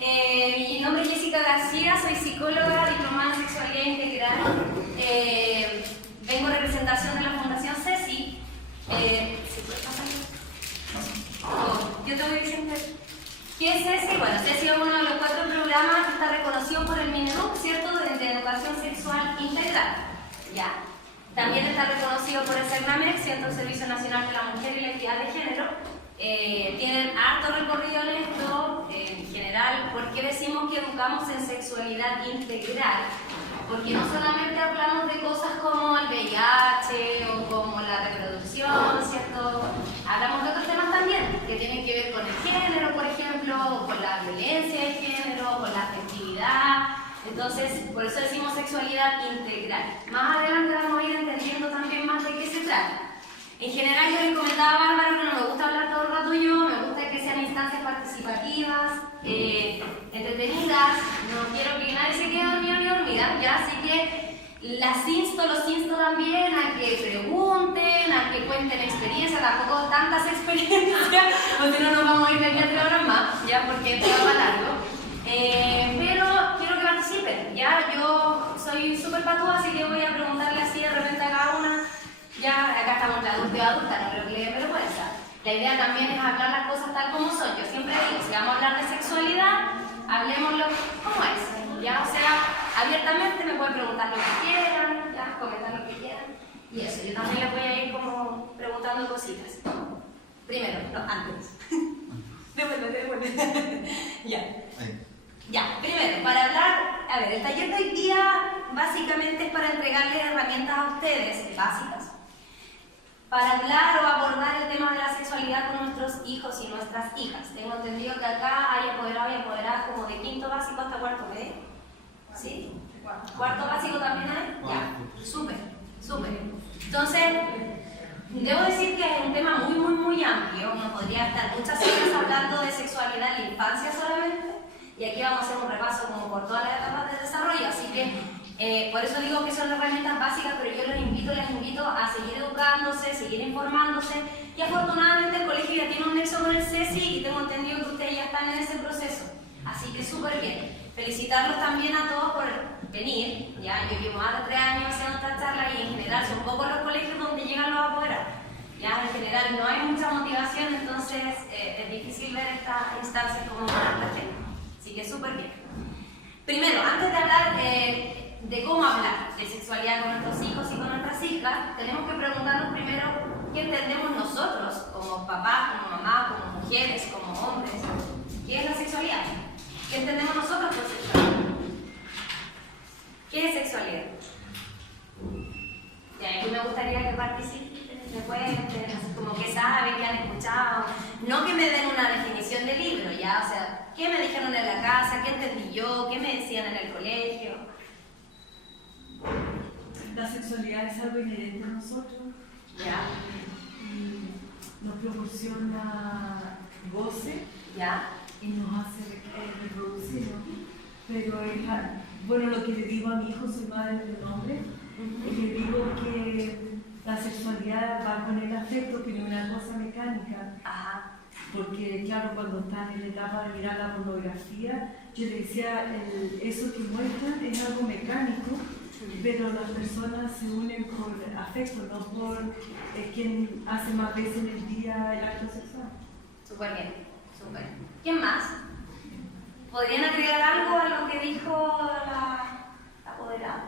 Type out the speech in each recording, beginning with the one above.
Mi nombre es Jessica García, soy psicóloga, diplomada en sexualidad integral. Vengo en representación de la Fundación CECI. ¿Se puede pasar? Yo tengo que decir ¿qué es CECI? Bueno, CECI es uno de los 4 programas que está reconocido por el MINEDUC, ¿cierto?, de educación sexual integral. ¿Ya? También está reconocido por el CERNAMEC, Centro de Servicio Nacional de la Mujer y la Equidad de Género. Tienen harto recorrido en esto, en general. ¿Por qué decimos que educamos en sexualidad integral? Porque no solamente hablamos de cosas como el VIH o como la reproducción, ¿cierto? Hablamos de otros temas también, que tienen que ver con el género, por ejemplo, con la violencia de género, con la afectividad. Entonces, por eso decimos sexualidad integral. Más adelante vamos a ir entendiendo también más de qué se trata. En general, yo les comentaba a Bárbara que no me gusta hablar todo el rato yo, me gusta que sean instancias participativas, entretenidas, no quiero que nadie se quede dormido ni dormida, ¿ya? Así que los insto también a que pregunten, a que cuenten experiencias, tampoco tantas experiencias, porque no nos vamos a ir de aquí a 3 horas más, ¿ya? Porque esto va para largo. Pero quiero que participen, ¿ya? Yo soy súper patúa, así que voy a preguntarle así de repente a cada una. Ya, acá estamos entre adulto y adulta, no creo que le dé vergüenza. La idea también es hablar las cosas tal como son. Yo siempre digo, si vamos a hablar de sexualidad, hablemoslo como es, ¿ya? O sea, abiertamente me pueden preguntar lo que quieran, ¿ya? Comentar lo que quieran. Y eso, yo también les voy a ir como preguntando cositas. Primero, no, antes. Devuelve. Ya. Ya, primero, para hablar, a ver, el taller de hoy día básicamente es para entregarles herramientas a ustedes, básicas, para hablar o abordar el tema de la sexualidad con nuestros hijos y nuestras hijas. Tengo entendido que acá hay apoderado y apoderadas como de 5º básico hasta 4º medio. ¿Sí? 4º básico también hay. Ya, súper. Entonces, debo decir que es un tema muy amplio. Uno podría estar muchas horas hablando de sexualidad en la infancia solamente, y aquí vamos a hacer un repaso como por todas las etapas de desarrollo, así que por eso digo que son herramientas básicas, pero yo les invito a seguir educándose, seguir informándose, y afortunadamente el colegio ya tiene un nexo con el CECI y tengo entendido que ustedes ya están en ese proceso, así que súper bien. Felicitarlos también a todos por venir, ya yo llevo más de 3 años haciendo esta charla y en general son pocos los colegios donde llegan los apoderados, ya en general no hay mucha motivación, entonces es difícil ver esta instancia como para la gente, así que súper bien. Primero, antes de hablar de cómo hablar de sexualidad con nuestros hijos y con nuestras hijas, tenemos que preguntarnos primero qué entendemos nosotros como papás, como mamá, como mujeres, como hombres. ¿Qué es la sexualidad? ¿Qué entendemos nosotros por sexualidad? ¿Qué es sexualidad? Y aquí me gustaría que participen, me cuenten, como que saben, que han escuchado. No que me den una definición de libro, ¿ya? O sea, ¿qué me dijeron en la casa? ¿Qué entendí yo? ¿Qué me decían en el colegio? La sexualidad es algo inherente a nosotros. ¿Ya? Y nos proporciona goce. ¿Ya? Y nos hace reproducirnos. Pero es, bueno, lo que le digo a mi hijo, soy madre de un hombre, y le digo que la sexualidad va con el afecto, que no es una cosa mecánica. Ajá. Porque, claro, cuando están en la etapa de mirar la pornografía, yo le decía, eso que muestran es algo mecánico, pero las personas se unen por afecto, no por quien hace más veces en el día el acto sexual. Súper bien, súper. ¿Quién más? ¿Podrían agregar algo a lo que dijo la apoderada?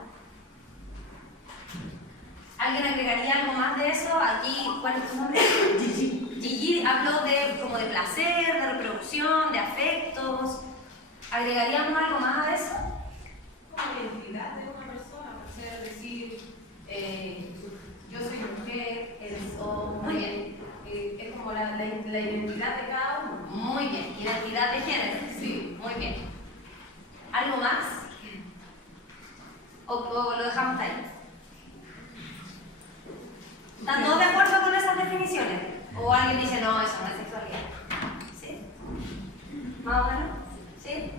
¿Alguien agregaría algo más de eso? Aquí, ¿cuál es tu nombre? Gigi habló como de placer, de reproducción, de afectos. ¿Agregaríamos algo más a eso? Como la identidad de una persona, o sea, decir, yo soy mujer, eres hombre. Muy bien. Es como la identidad de cada uno. Muy bien. Identidad de género. Sí. Muy bien. ¿Algo más? ¿O lo dejamos ahí? ¿Están todos de acuerdo con esas definiciones? ¿O alguien dice, no, eso no es sexualidad? ¿Sí? ¿Más o menos? ¿Sí?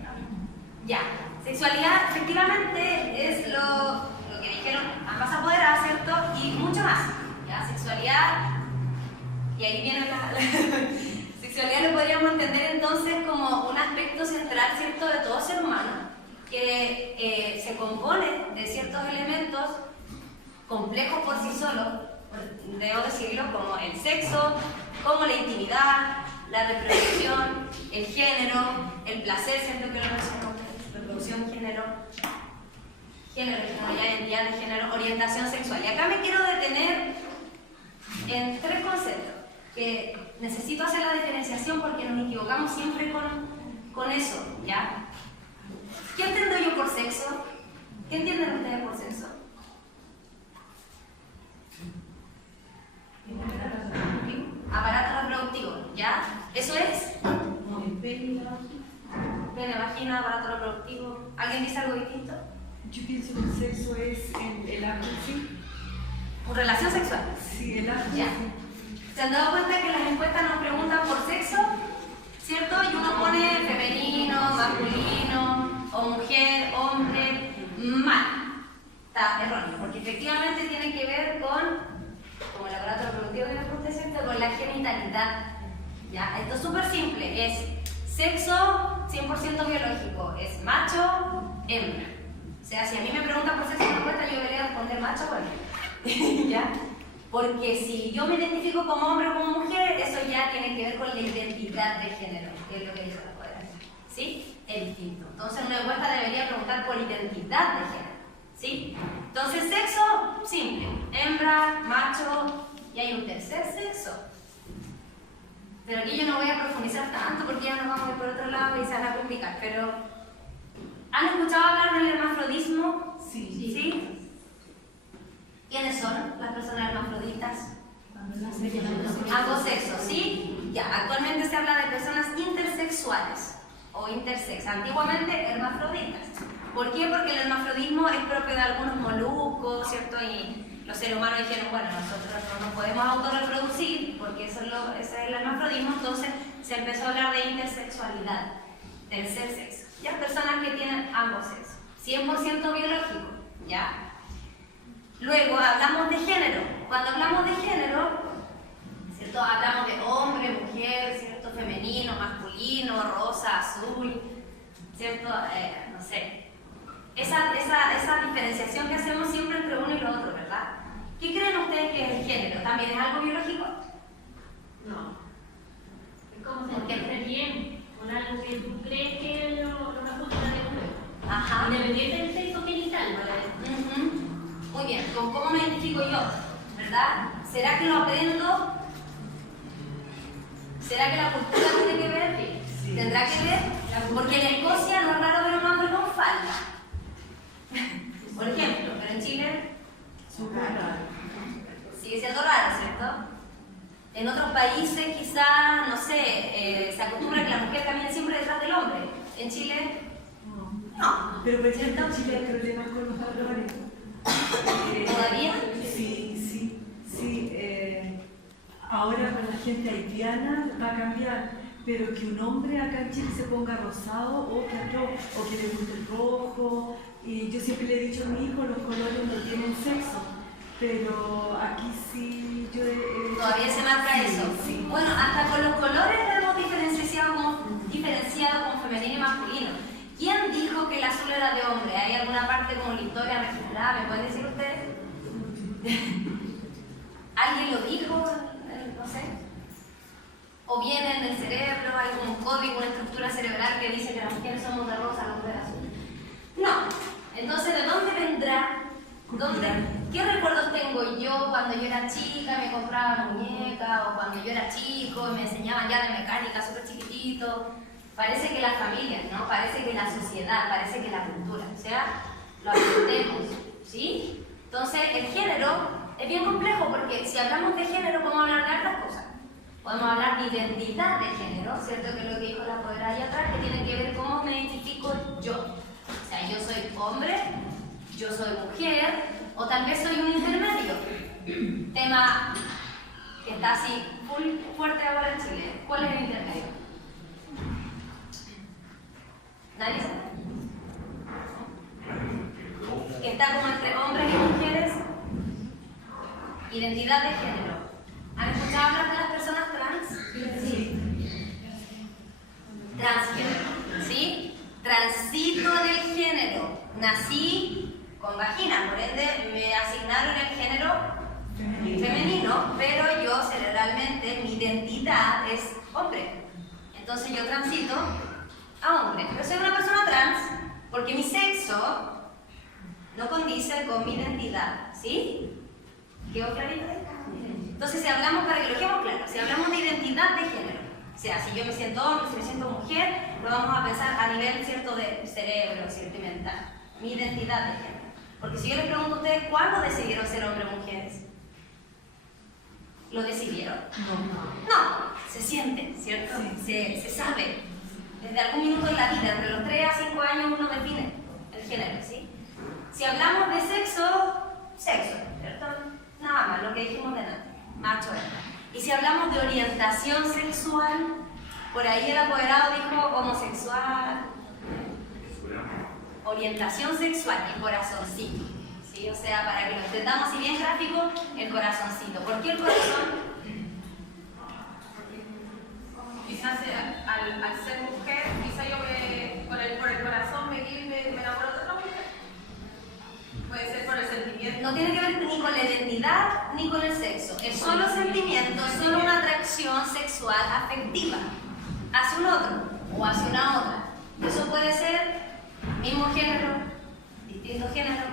Ya. Sexualidad, efectivamente, es lo que dijeron ambas apoderadas, ¿cierto? Y mucho más. ¿Ya? Sexualidad, y ahí viene la sexualidad lo podríamos entender entonces como un aspecto central, ¿cierto?, que se compone de ciertos elementos complejos por sí solos, debo decirlo, como el sexo, como la intimidad, la reproducción, el género, el placer, siento que lo menciono, reproducción, género, identidad de género, orientación sexual. Y acá me quiero detener en 3 conceptos que necesito hacer la diferenciación porque nos equivocamos siempre con eso, ¿ya? ¿Qué entiendo yo por sexo? ¿Qué entienden ustedes por sexo? Aparato reproductivo, ¿ya? ¿Eso es? Pene, vagina, aparato reproductivo. ¿Alguien dice algo distinto? Yo pienso que el sexo es el acto en sí. ¿Relación sexual? Sí, el acto Ya. en sí. ¿Se han dado cuenta que las encuestas nos preguntan por sexo? ¿Cierto? Y uno pone femenino, masculino, o mujer, hombre, mal. Está erróneo, porque efectivamente tiene que ver como el aparato reproductivo que me gusta, ¿cierto? Con la genitalidad. ¿Ya? Esto es súper simple, es sexo 100% biológico, es macho, hembra. O sea, si a mí me preguntan por sexo en una encuesta, yo debería responder macho o hembra. ¿Ya? Porque si yo me identifico como hombre o como mujer, eso ya tiene que ver con la identidad de género, que es lo que dijo la poder. ¿Sí? Es distinto. Entonces, una encuesta debería preguntar por identidad de género. ¿Sí? Entonces, sexo, simple. Hembra, macho, y hay un tercer sexo. Pero aquí yo no voy a profundizar tanto porque ya nos vamos a ir por otro lado y se van a complicar. Pero, ¿han escuchado hablar del hermafrodismo? Sí. ¿Sí? ¿Quiénes son las personas hermafroditas? Ambos sexos, ¿sí? Ya, actualmente se habla de personas intersexuales o intersex. Antiguamente, hermafroditas. ¿Por qué? Porque el hermafrodismo es propio de algunos moluscos, ¿cierto? Y los seres humanos dijeron, bueno, nosotros no nos podemos autorreproducir porque ese es el hermafrodismo, entonces se empezó a hablar de intersexualidad, tercer sexo. Ya personas que tienen ambos sexos, 100% biológico, ¿ya? Luego hablamos de género. Cuando hablamos de género, ¿cierto? Hablamos de hombre, mujer, ¿cierto? Femenino, masculino, rosa, azul, ¿cierto? No sé. Esa diferenciación que hacemos siempre entre uno y lo otro, ¿verdad? ¿Qué creen ustedes que es el género? ¿También es algo biológico? No. Es como sentirse bien con algo que tú crees que es lo mejor para el cuerpo. Ajá. Independiente del sexo genital, ¿vale? Muy bien, ¿con cómo me identifico yo? ¿Verdad? ¿Será que lo aprendo? ¿Será que la cultura tiene que ver? Sí. ¿Tendrá que ver? Porque en Escocia no es raro ver a un hombre con falda. Por ejemplo, pero en Chile Súper raro. sigue siendo raro, ¿cierto? En otros países quizás, no sé, se acostumbra que la mujer camine siempre detrás del hombre. En Chile, no. Pero por ejemplo, en Chile hay problemas con los valores. ¿Todavía? Sí. Ahora con la gente haitiana va a cambiar, pero que un hombre acá en Chile se ponga rosado o que le guste el rojo. Y yo siempre le he dicho a mi hijo, los colores no tienen sexo, pero aquí sí yo Todavía se marca eso. Sí. Bueno, hasta con los colores lo hemos diferenciado como femenino y masculino. ¿Quién dijo que el azul era de hombre? ¿Hay alguna parte como la historia registrada? ¿Me pueden decir ustedes? ¿Alguien lo dijo? No sé. ¿O viene en el cerebro? ¿Hay como un código, una estructura cerebral que dice que las mujeres somos de rosa, los hombres de azul? No. Entonces, ¿de dónde vendrá? ¿Qué recuerdos tengo yo cuando yo era chica, me compraban muñecas, o cuando yo era chico y me enseñaban ya de mecánica súper chiquitito? Parece que las familias, ¿no? Parece que la sociedad, parece que la cultura, o sea, lo aprendemos, ¿sí? Entonces, el género es bien complejo porque si hablamos de género podemos hablar de otras cosas. Podemos hablar de identidad de género, ¿cierto? Que es lo que dijo la poder allá atrás, que tiene que ver cómo me identifico yo. O sea, yo soy hombre, yo soy mujer, o tal vez soy un intermedio. Tema que está así fuerte ahora en Chile. ¿Cuál es el intermedio? ¿Nadie sabe? Que está como entre hombres y mujeres. Identidad de género. ¿Han escuchado hablar de las personas trans? Sí. Transgénero, ¿sí? Transito del género. nací con vagina, por ende me asignaron el género femenino, pero yo cerebralmente, mi identidad es hombre. Entonces yo transito a hombre. Pero soy una persona trans porque mi sexo no condice con mi identidad, ¿sí? ¿Quedó clarito? Entonces si hablamos, para que lo dejemos claro, si hablamos de identidad de género, o sea, si yo me siento hombre, si me siento mujer, lo vamos a pensar a nivel cierto de cerebro, cierto y mental, mi identidad de género. Porque si yo les pregunto a ustedes, ¿cuándo decidieron ser hombres o mujeres? ¿Lo decidieron? No, se siente, ¿cierto? Sí. Se sabe. Desde algún minuto de la vida, entre los 3 a 5 años uno define el género, ¿sí? Si hablamos de sexo, ¿cierto? Nada más, lo que dijimos delante, macho, hembra. Y si hablamos de orientación sexual, por ahí el apoderado dijo homosexual, orientación sexual, el corazoncito, ¿sí? O sea, para que lo entendamos así bien gráfico, el corazoncito. ¿Por qué el corazón? Quizás al ser mujer, quizás yo por el corazón me enamoro de otra mujer. Puede ser por el sentimiento. No tiene que ver ni con la identidad ni con el sexo. Es solo sentimiento, es solo una atracción sexual afectiva hacia un otro o hacia una otra. Eso puede ser mismo género, distinto género,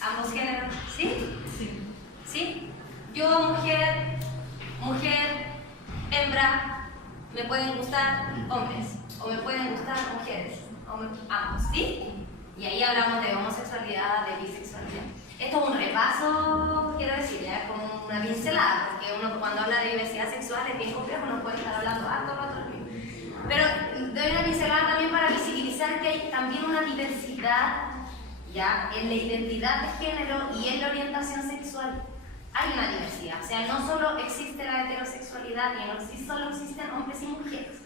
ambos géneros, ¿sí? Sí. ¿Sí? Yo, mujer, hembra, me pueden gustar hombres o me pueden gustar mujeres, ambos, ¿sí? Y ahí hablamos de homosexualidad, de bisexualidad. Esto es un repaso, quiero decir, ya es como una pincelada, porque uno cuando habla de diversidad sexual es bien complejo, uno puede estar hablando harto rato. Pero doy una pincelada también para visibilizar que hay también una diversidad, ¿ya? En la identidad de género y en la orientación sexual. Hay una diversidad, o sea, no solo existe la heterosexualidad, y no solo existen hombres y mujeres,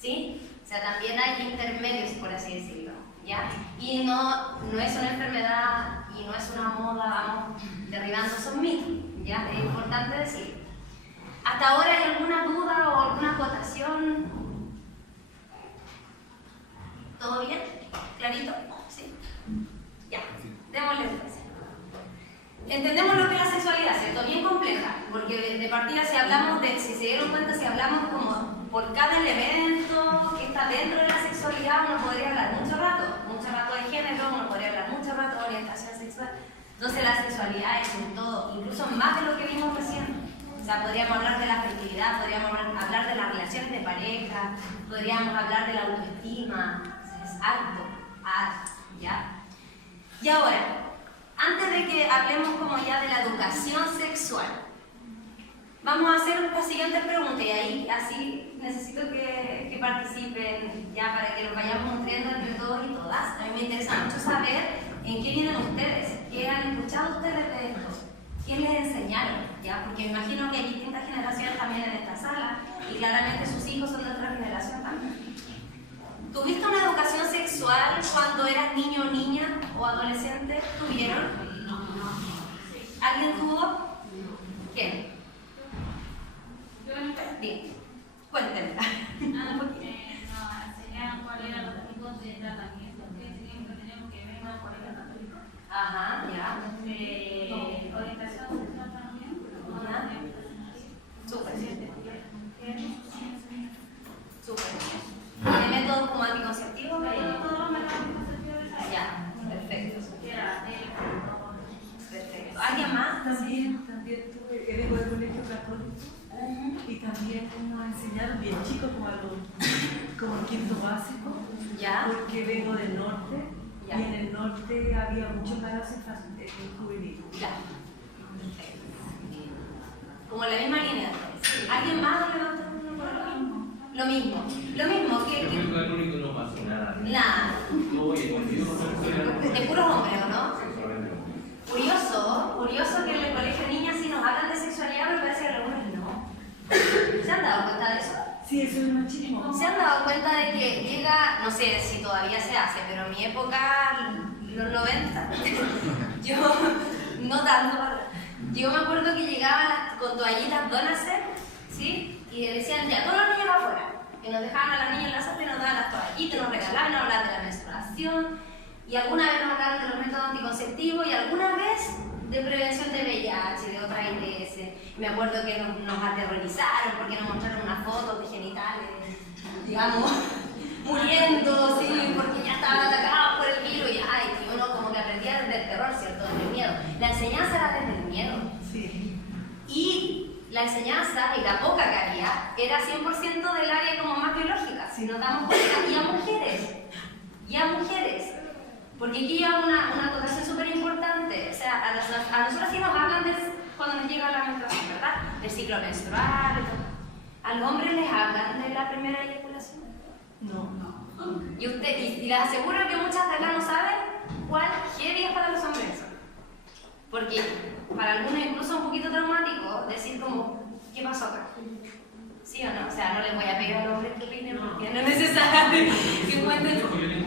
¿sí? O sea, también hay intermedios, por así decirlo, ¿ya? Y no es una enfermedad y no es una moda, vamos derribando esos mitos, ¿ya? Es importante decir. ¿Hasta ahora hay alguna duda o alguna acotación? ¿Todo bien? ¿Clarito? ¿Sí? Ya, démosle entonces. Entendemos lo que es la sexualidad, ¿cierto? Bien compleja, porque de partida si hablamos de, si se dieron cuenta, si hablamos como por cada elemento que está dentro de la sexualidad, uno podría hablar mucho rato de género, uno podría hablar mucho rato de orientación sexual. Entonces la sexualidad es un todo, incluso más de lo que vimos recién. O sea, podríamos hablar de la fertilidad, podríamos hablar de las relaciones de pareja, podríamos hablar de la autoestima, o sea, es alto, ¿ya? Y ahora, antes de que hablemos como ya de la educación sexual, vamos a hacer esta siguiente pregunta y ahí así necesito que participen ya para que nos vayamos nutriendo entre todos y todas. A mí me interesa mucho saber en qué vienen ustedes, qué han escuchado ustedes de esto, quién les enseñaron, ¿ya? Porque me imagino que hay distintas generaciones también en esta sala y claramente sus hijos son de otra generación también. ¿Tuviste una educación sexual cuando eras niño o niña o adolescente? ¿Tuvieron? No. ¿Alguien tuvo? ¿Quién? Yo no sé. Bien, cuéntenme. Nos enseñaron cuáles eran los tipos de tratamiento que teníamos que ver en el colegio católico. Ajá, ya. Orientación sexual también. Súper. ¿Tiene métodos como anticonceptivos? Ya, perfecto. Perfecto. ¿Alguien más? También tuve, vengo del colegio católico y también nos enseñaron bien chicos como el quinto básico, Ya. porque vengo del norte Ya. y en el norte había muchos embarazo juvenil. Ya. Perfecto. Como la misma línea. ¿Alguien más levantó una por acá? Lo mismo. ¿Qué? El colegio católico no pasó nada. Nada. No voy a contigo. De puros hombres, ¿o no? Curioso que en el colegio de niñas sí nos hablan de sexualidad, pero parece que algunos no. ¿Se han dado cuenta de eso? Sí, eso es machismo. ¿Se han dado cuenta de que llega, no sé si todavía se hace, pero en mi época, los 90, yo, no tanto, yo me acuerdo que llegaban con toallitas Donacer, ¿sí? Y decían, ya, todos los niños para afuera. Y nos dejaban a las niñas en la sala y nos daban las toallitas, nos regalaban, nos hablaban de la menstruación. Y alguna vez nos hablaron de los métodos anticonceptivos y alguna vez de prevención de VIH, de otras ITS. Me acuerdo que nos aterrorizaron porque nos mostraron unas fotos de genitales, digamos, muriendo, sí, porque ya estaban atacados por el virus y ay, que uno como que aprendía desde el terror, ¿cierto? Desde el miedo. La enseñanza era desde el miedo. Sí. Y la enseñanza, y la poca que había, era 100% del área como más biológica, si nos damos cuenta, y a mujeres. Porque aquí hay una acotación súper importante, o sea, a nosotros sí nos hablan de cuando nos llega la menstruación, ¿verdad? Del ciclo menstrual y todo. ¿A los hombres les hablan de la primera eyaculación? No. Y les aseguro que muchas de acá no saben cuál heavy es para los hombres. Porque para algunos incluso es un poquito traumático decir como, ¿qué pasó acá? ¿Sí o no? O sea, no les voy a pegar a los hombres que opinen porque no es necesario que cuenten.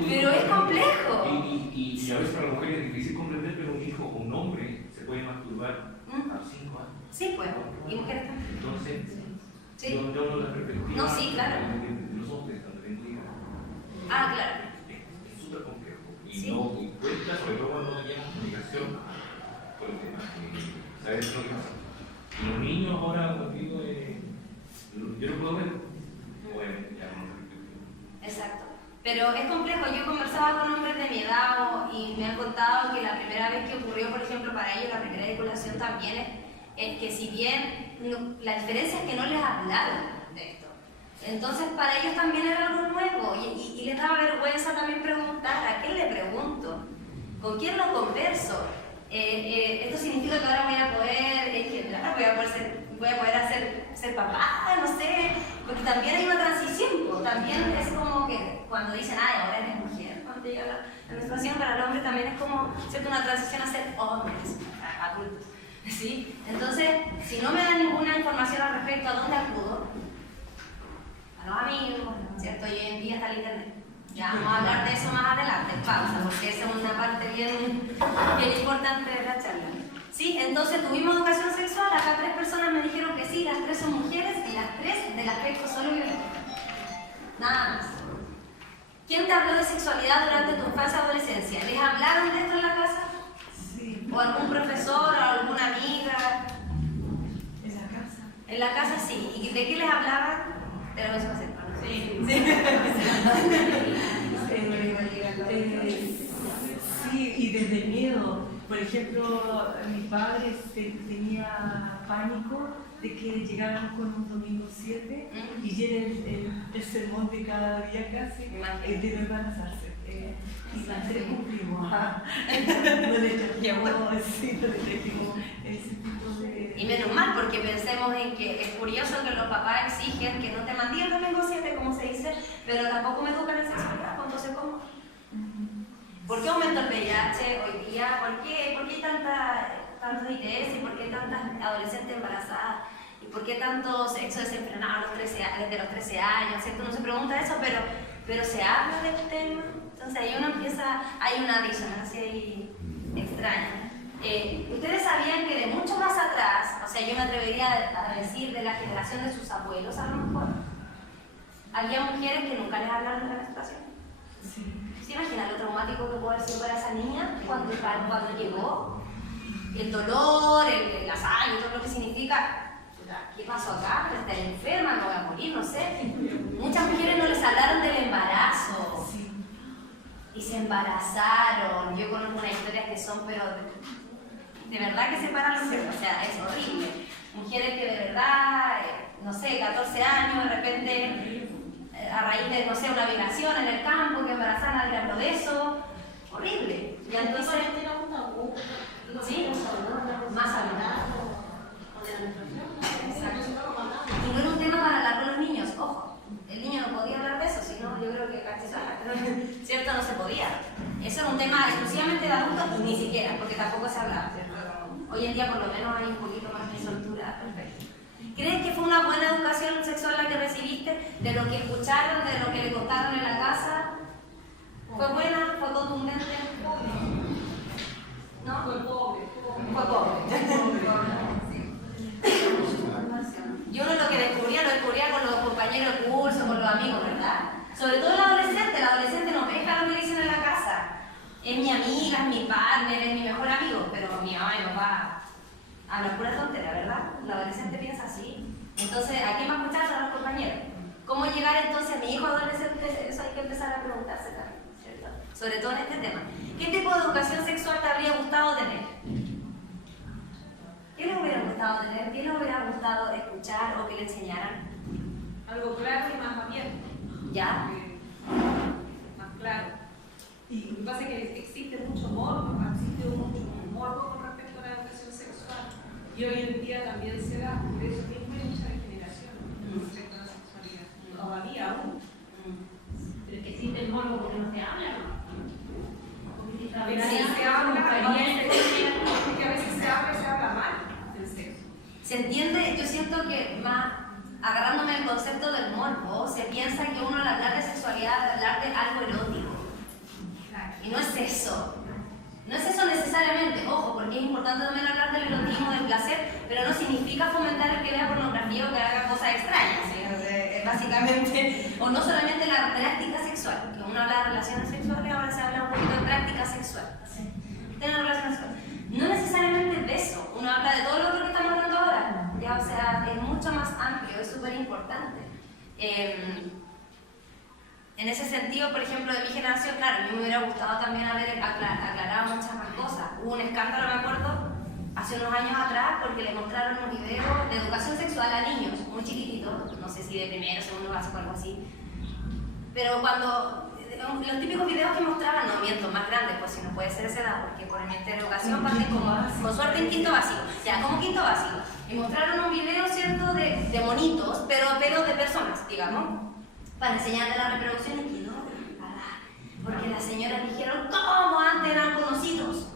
Pero es complejo. Y a veces para la mujer es difícil comprender, pero un hijo o un hombre se puede masturbar a 5 años. Sí, pues. Y mujeres también. Entonces, Sí. yo no la perspectiva. No, sí, claro. De los hombres también diga. Ah, claro. Es súper complejo. Y Sí. no cuesta, sobre todo cuando hay comunicación por el tema. ¿Sabes lo que pasa? Y los niños ahora, como digo, yo lo puedo ver. Obviamente, ya no lo Exacto. Pero es complejo. Yo he conversado con hombres de mi edad y me han contado que la primera vez que ocurrió, por ejemplo, para ellos la primera eyaculación también es que si bien la diferencia es que no les hablaron de esto. Entonces para ellos también era algo nuevo y les daba vergüenza también preguntar, ¿a quién le pregunto? ¿Con quién lo converso? Esto significa que ahora voy a poder engendrar, voy a poder ser papá, no sé, porque también hay una transición, también es como que cuando dicen, ay, ahora eres mujer, cuando llega la menstruación para el hombre también es como, ¿cierto? Una transición a ser hombres, adultos, ¿sí? Entonces, si no me dan ninguna información al respecto, ¿a dónde acudo? A los amigos, ¿cierto? Y hoy en día está el internet. Ya vamos a hablar de eso más adelante, pausa, porque esa es una parte bien importante de la charla. Sí, entonces tuvimos educación sexual, acá 3 personas me dijeron que sí, las 3 son mujeres y las 3 del aspecto solo biológico. Nada más. ¿Quién te habló de sexualidad durante tu infancia y adolescencia? ¿Les hablaron de esto en la casa? Sí. ¿O algún profesor o alguna amiga? En la casa. En la casa sí. ¿Y de qué les hablaban? De la menstruación sexual. Sí. Sí, y desde miedo. Por ejemplo, mis padres tenía pánico de que llegaran con un domingo 7 y era el sermón de cada día casi, de no embarazarse. Y las 3 cumplimos. No le trajimos ese tipo de... Y menos mal, porque pensemos en que es curioso que los papás exigen que no te mandé el domingo 7, como se dice, pero tampoco me educan en sexualidad, entonces ¿cómo? ¿Por qué aumenta el VIH hoy día? ¿Por qué hay tantos ITS? ¿Y por qué tantas adolescentes embarazadas? ¿Y por qué tanto sexo desenfrenado desde los 13 años? ¿Cierto? Uno se pregunta eso, pero se habla del tema. Entonces ahí uno empieza, hay una disonancia ahí extraña. Ustedes sabían que de mucho más atrás, o sea, yo me atrevería a decir de la generación de sus abuelos a lo mejor, había mujeres que nunca les hablaron de la menstruación. Sí. ¿Se imaginan lo traumático que pudo haber sido para esa niña cuando llegó? El dolor, la sangre, todo lo que significa. ¿Qué pasó acá? Está enferma, me voy a morir, no sé. Muchas mujeres no les hablaron del embarazo. Sí. Y se embarazaron. Yo conozco unas historias que son, pero de verdad que separan los sexos. O sea, es horrible. Mujeres que de verdad, no sé, 14 años, de repente, a raíz de, no sé, una violación en el campo, que embarazaron, nadie habló de eso. Horrible. Y entonces, ¿sí? Más hablado. Exacto. Y no era un tema para hablar con los niños, ojo. El niño no podía hablar de eso, sino yo creo que ¿cierto? No se podía. Eso era un tema exclusivamente de adultos y ni siquiera, porque tampoco se hablaba, ¿cierto? Hoy en día por lo menos hay un poquito más de soltura, perfecto. ¿Crees que fue una buena educación sexual la que recibiste? ¿De lo que escucharon, de lo que le contaron en la casa? ¿Fue buena? ¿Fue contundente? ¿No? Fue pobre. Fue pobre. Yo lo que descubría, lo descubría con los compañeros de curso, con los amigos, ¿verdad? Sobre todo el adolescente no pesca lo que dicen en la casa. Es amiga, es mi partner, es mi mejor amigo, pero mi mamá y mi papá hablan pura tontera, ¿verdad? La adolescente piensa así. Entonces, ¿a quién va a escuchar? A los compañeros. ¿Cómo llegar entonces a mi hijo adolescente? Eso hay que empezar a preguntarse también, ¿cierto? Sobre todo en este tema. ¿Qué tipo de educación sexual te habría gustado tener? ¿Qué les hubiera gustado tener? ¿Qué les hubiera gustado escuchar o que le enseñaran? Algo claro y más abierto. ¿Ya? Más claro. Y lo que pasa es que existe mucho morbo, existe mucho morbo con respecto a la educación sexual. Y hoy en día también se da, por eso mismo hay mucha degeneración con respecto a la sexualidad. Todavía aún. Pero es que existe el morbo porque no se habla, ¿no? Porque si se habla, Sí, se habla, porque a veces se habla mal del sexo. ¿Se entiende? Yo siento que más, agarrándome el concepto del morbo, se piensa que uno al hablar de sexualidad debe hablar de algo erótico. Y no es eso. No es eso necesariamente, ojo, porque es importante también hablar del erotismo, del placer, pero no significa fomentar el que vea pornografía o que haga cosas extrañas, ¿sí? Básicamente, o no solamente la práctica sexual, que uno habla de relaciones sexuales, ahora se habla un poquito de práctica sexual. Tener relaciones sexuales. No necesariamente de eso, uno habla de todo lo otro que estamos hablando ahora, ¿ya? O sea, es mucho más amplio, es súper importante. En ese sentido, por ejemplo, de mi generación, claro, a mí me hubiera gustado también haber aclarado muchas más cosas. Hubo un escándalo, me acuerdo, hace unos años atrás, porque le mostraron un video de educación sexual a niños, muy chiquititos, no sé si de primero, segundo básico o algo así. Pero cuando los típicos videos que mostraban, no miento, más grandes, pues si no puede ser esa edad, porque por el Ministerio de Educación parten con suerte en quinto básico, ya, como quinto básico. Y mostraron un video, ¿cierto?, de monitos, pero de personas, digamos, para enseñarle la reproducción y que no, porque las señoras dijeron cómo antes eran conocidos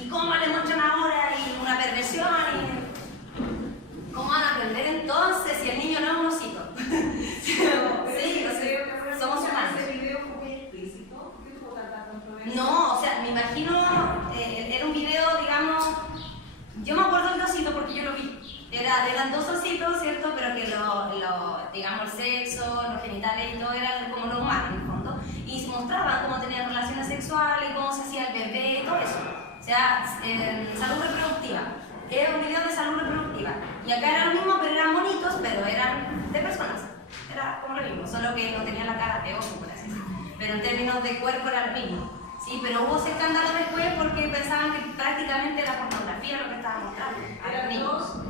y cómo le muestran ahora y una perversión y cómo van a aprender entonces si el niño no es un osito. Sí, somos humanos. ¿Ese video fue muy explícito? ¿Por qué tuvo tanta controversia? No, o sea, me imagino, era un video, digamos, yo me acuerdo del osito porque yo lo vi. Eran dos ositos, ¿cierto? Pero que digamos, el sexo, los genitales y todo era como normal en el fondo. Y se mostraban cómo tenían relaciones sexuales, cómo se hacía el bebé y todo eso. O sea, salud reproductiva. Era un video de salud reproductiva. Y acá era lo mismo, pero eran bonitos, pero eran de personas. Era como lo mismo, solo que no tenían la cara de oso, por así decirlo. Pero en términos de cuerpo era lo mismo. Sí, pero hubo ese escándalo después porque pensaban que prácticamente era pornografía lo que estaban mostrando. Eran dos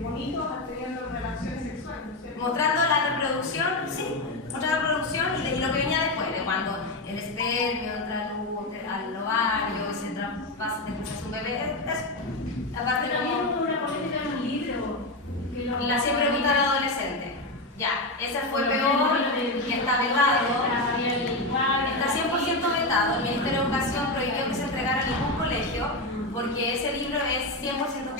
bonitos teniendo relaciones sexuales, ¿no es cierto? Mostrando la reproducción, sí, mostrando la reproducción y lo que venía después, de cuando el espermio entra al ovario y se traspasa después es un bebé, eso. Aparte Pero también como hubo una política en un libro. la siempre pregunta del adolescente. Ya, ese fue peor, que está vetado. Está 100% vetado. El Ministerio de Educación prohibió que se entregara a ningún colegio porque ese libro es 100% posible.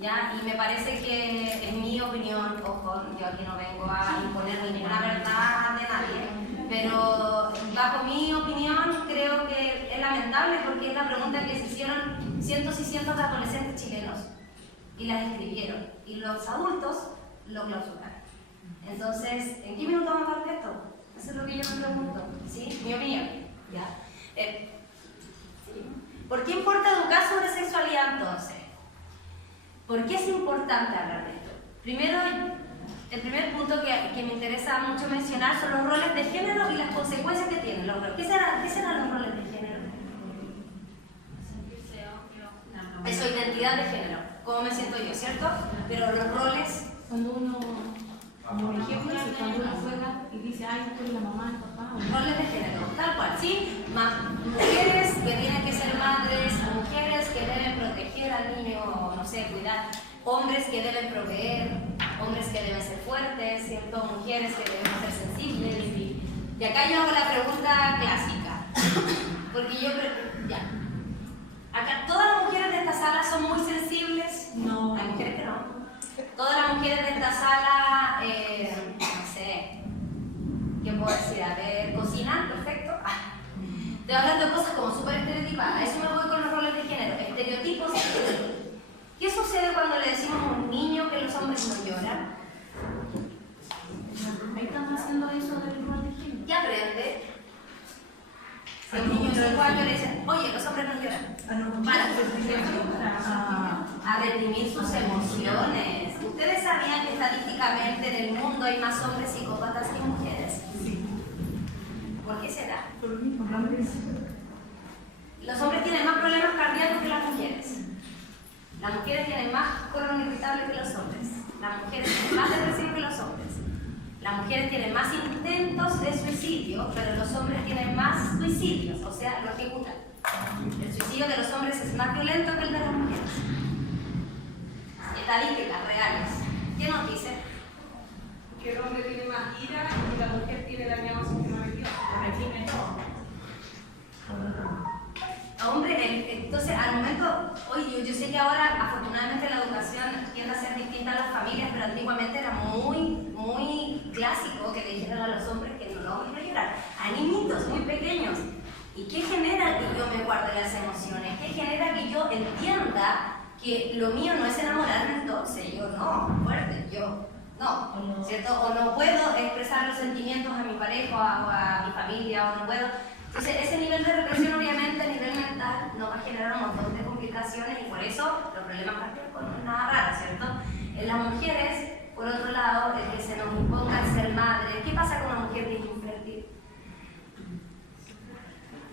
¿Ya? Y me parece que, en mi opinión, ojo, yo aquí no vengo a imponer ninguna verdad de nadie, pero bajo mi opinión creo que es lamentable porque es la pregunta que se hicieron cientos y cientos de adolescentes chilenos y las escribieron. Y los adultos lo clausuraron. Entonces, ¿en qué minuto vamos a hablar de esto? Eso es lo que yo me pregunto, ¿sí? Mi opinión, ¿ya? ¿Por qué importa educar sobre sexualidad entonces? ¿Por qué es importante hablar de esto? Primero, el primer punto que me interesa mucho mencionar son los roles de género y las consecuencias que tienen los roles. ¿Qué serán los roles de género? Eso, identidad de género, cómo me siento yo, ¿cierto? Pero los roles... Cuando uno, por ejemplo, cuando uno juega y dice, ay, tú eres la mamá, el papá. Roles de género, tal cual, ¿sí? Mujeres que tienen que ser madres, mujeres que deben proteger al niño, no sé, cuidar, hombres que deben proveer, hombres que deben ser fuertes, ¿cierto? Mujeres que deben ser sensibles. Y acá yo hago la pregunta clásica, porque yo ya. Acá todas las mujeres de esta sala son muy sensibles. No. Hay mujeres que no. Todas las mujeres de esta sala, no sé, ¿qué puedo decir? A ver, cocinan, perfecto. Estoy hablando de cosas como súper estereotipadas. A eso me voy con los roles de género. Estereotipos. ¿Qué sucede cuando le decimos a un niño que los hombres no lloran? Ahí estamos haciendo eso del rol de género. ¿Qué aprende? Si un niño de 5 años a reprimir sus emociones. ¿Ustedes sabían que estadísticamente en el mundo hay más hombres psicópatas que mujeres? Sí. ¿Por qué será? Por lo mismo, los hombres. Los hombres tienen más problemas cardíacos que las mujeres. Las mujeres tienen más colon irritable que los hombres. Las mujeres tienen más depresión que los hombres. Las mujeres tienen más intentos de suicidio, pero los hombres tienen más suicidios, o sea, lo ejecutan. El suicidio de los hombres es más violento que el de las mujeres. Estadísticas reales. ¿Qué nos dice? Que el hombre tiene más ira y la mujer tiene dañado su sistema nervioso. Reprime todo. Hombre, entonces al momento, oye, yo sé que ahora afortunadamente la educación tiende a ser distinta a las familias, pero antiguamente era muy clásico que le dijeran a los hombres que no lo vamos a llorar, a niñitos muy pequeños. ¿Y qué genera que yo me guarde las emociones? ¿Qué genera que yo entienda que lo mío no es enamorarme entonces? Yo no, fuerte, yo no, ¿cierto? O no puedo expresar los sentimientos a mi pareja o a mi familia, o no puedo. Entonces, ese nivel de represión, obviamente, a nivel mental, nos va a generar un montón de complicaciones y por eso los problemas cardíacos no es nada raro, ¿cierto? En las mujeres, por otro lado, el que se nos imponga el ser madre. ¿Qué pasa con una mujer que es infértil?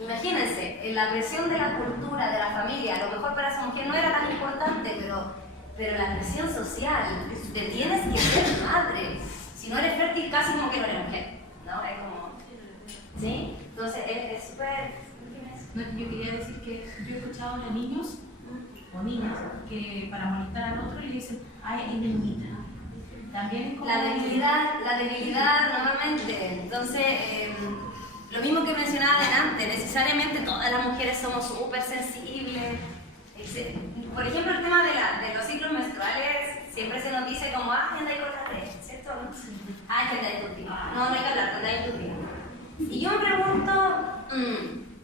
Imagínense, en la presión de la cultura, de la familia, a lo mejor para esa mujer no era tan importante, pero la presión social, te tienes que ser madre. Si no eres fértil, casi como que no eres mujer, ¿no? Es como... ¿Sí? Entonces es súper... No, yo quería decir que yo he escuchado a niños o niñas que para molestar al otro le dicen, ay, es niñita. También es como... La debilidad normalmente. Entonces, lo mismo que mencionaba delante, necesariamente todas las mujeres somos súper sensibles. Por ejemplo, el tema de los ciclos menstruales, siempre se nos dice como, anda y córtate, ¿cierto? Que andáis tu tía. No hay que hablar, andáis tu tía. Y yo me pregunto,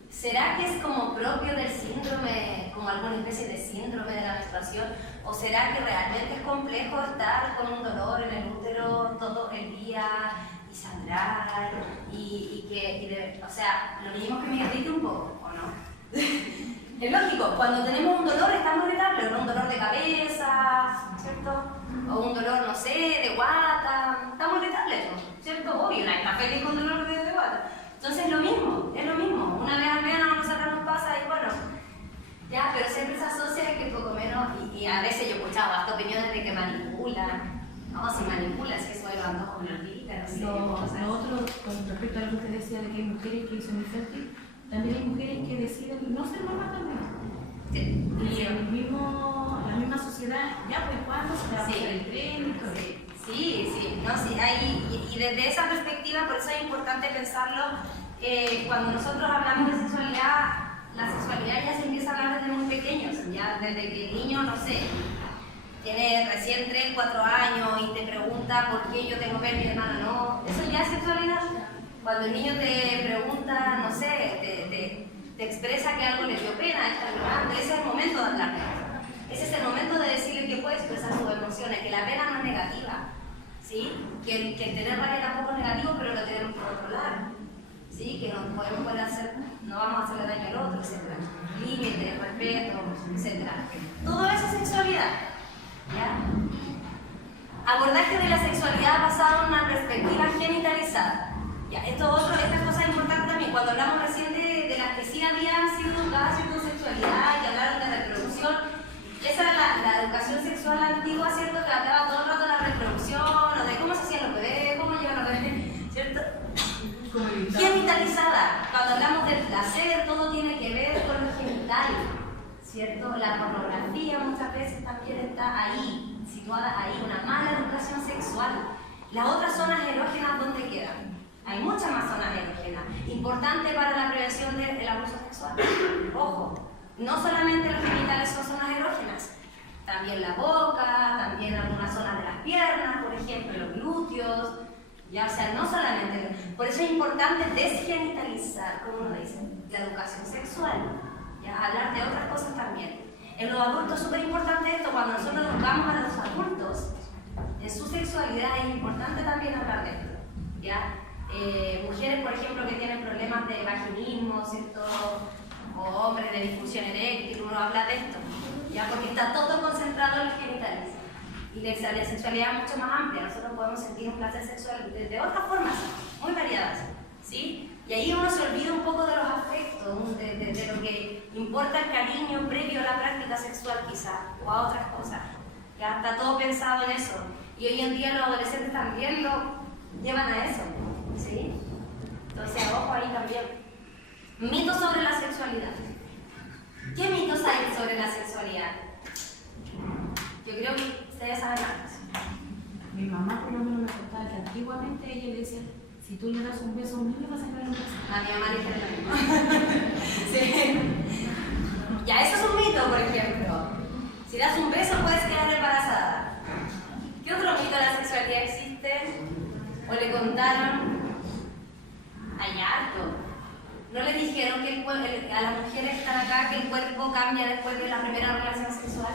¿será que es como propio del síndrome, como alguna especie de síndrome de la menstruación? ¿O será que realmente es complejo estar con un dolor en el útero todo el día y sangrar? O sea, lo mismo que me irrite un poco, ¿o no? Es lógico, cuando tenemos un dolor estamos irritables, ¿no? Un dolor de cabeza, ¿cierto? O un dolor, no sé, de guata, estamos irritables, ¿cierto? Obvio, nadie está feliz con dolor de guata. Entonces es lo mismo, una vez al mes a nosotros nos pasa y bueno, ya, pero siempre se asocia que poco menos, y a veces yo he escuchado hasta opiniones de que manipulan. No, si manipulas, que soy ando con la vida, no sé. Lo otro, con respecto a lo que usted decía de que hay mujeres que son infértiles, también hay mujeres que deciden no ser mamás también. Sí. Y la misma sociedad, ya pues cuándo se va a hacer el tren y todo. Sí, no, sí, y desde esa perspectiva, por eso es importante pensarlo, cuando nosotros hablamos de sexualidad, la sexualidad ya se empieza a hablar desde muy pequeños, ya desde que el niño, no sé, tiene recién 3, 4 años y te pregunta por qué yo tengo pelo y mi hermana no, eso ya es sexualidad. Cuando el niño te pregunta, no sé, te expresa que algo le dio pena, está llorando, ese es el momento de hablar. Ese es el momento de decirle que puede expresar sus emociones, que la pena no es negativa, ¿sí? Que tener rabia tampoco es negativo, pero lo tenemos que controlar, ¿sí? Que no podemos no vamos a hacerle daño al otro, etc. Límites, respeto, etc. Todo eso es sexualidad, ¿ya? Abordaje de la sexualidad basado en una perspectiva genitalizada. Ya, esta cosa es importante también. Cuando hablamos recién de las que sí habían sido educadas en sexualidad y hablaron de reproducción, esa era la educación sexual antigua, ¿cierto? Que hablaba todo el rato de la reproducción, o de cómo se hacían los bebés, cómo llevan los bebés, ¿cierto? Genitalizada. Cuando hablamos del placer, todo tiene que ver con lo genital, ¿cierto? La pornografía muchas veces también está ahí, situada ahí, una mala educación sexual. Las otras zonas erógenas, ¿dónde quedan? Hay muchas más zonas erógenas. Importante para la prevención del abuso sexual. Ojo, no solamente los genitales son zonas erógenas, también la boca, también algunas zonas de las piernas, por ejemplo, los glúteos. Ya, o sea, no solamente. Por eso es importante desgenitalizar, como lo dicen, la educación sexual. Ya, hablar de otras cosas también. En los adultos es súper importante esto, cuando nosotros educamos a los adultos en su sexualidad es importante también hablar de esto. ¿Ya? Mujeres, por ejemplo, que tienen problemas de vaginismo, ¿cierto? o hombres de disfunción eréctil, uno habla de esto, ya, porque está todo concentrado en los genitales. Y la sexualidad es mucho más amplia, nosotros podemos sentir un placer sexual de otras formas, muy variadas, ¿sí? Y ahí uno se olvida un poco de los afectos, de lo que importa el cariño previo a la práctica sexual quizás, o a otras cosas. Ya está todo pensado en eso. Y hoy en día los adolescentes también lo llevan a eso, ¿sí? Entonces, ojo ahí también. Mitos sobre la sexualidad. ¿Qué mitos hay sobre la sexualidad? Yo creo que ustedes saben más. Mi mamá por lo menos me contaba que antiguamente ella le decía, si tú le das un beso a un niño vas a quedar embarazada. A mi mamá le dijeron lo mismo. Sí. Ya, eso es un mito, por ejemplo. Si das un beso puedes quedar embarazada. ¿Qué otro mito de la sexualidad existe? ¿O le contaron? Hay harto. ¿No le dijeron que a las mujeres que están acá que el cuerpo cambia después de la primera relación sexual?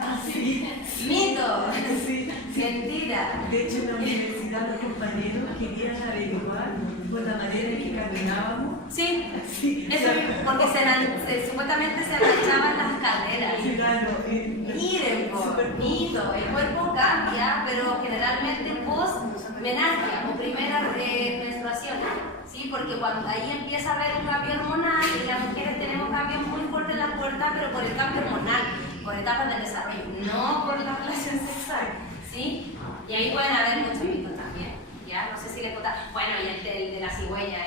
Ah, sí. ¡Mito! Sí. Mentira. De hecho, en la universidad los compañeros querían averiguar por la manera en que caminábamos. Sí, Sí, eso porque supuestamente se agachaban las caderas. Claro, Miren, mito, el cuerpo cambia, pero generalmente post-menarquia o primera menstruación, ¿sí? Porque cuando ahí empieza a haber un cambio hormonal y las mujeres tenemos cambios muy fuertes en la puerta, pero por el cambio hormonal, por etapas del desarrollo, no por la relación sexual, ¿sí? Y ahí pueden haber muchos mitos también, ¿ya? No sé si les contaron. Bueno, y el de la cigüeña,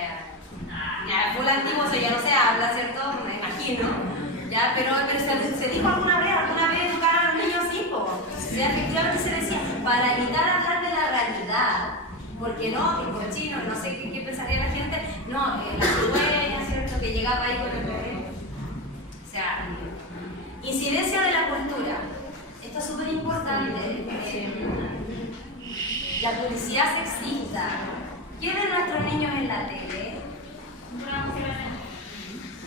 ya full antiguo, eso ya no se habla, ¿cierto? Me imagino, ¿ya? Pero se dijo alguna vez educar a los niños así, o sea, efectivamente se decía, para evitar hablar de la realidad, porque no, el cochino, no sé qué pensaría la gente, no, la cigüeña, ¿cierto? Que llegaba ahí con el bebé. O sea, incidencia de la cultura. Esto es súper importante. La publicidad sexista. ¿Qué ven nuestros niños en la tele?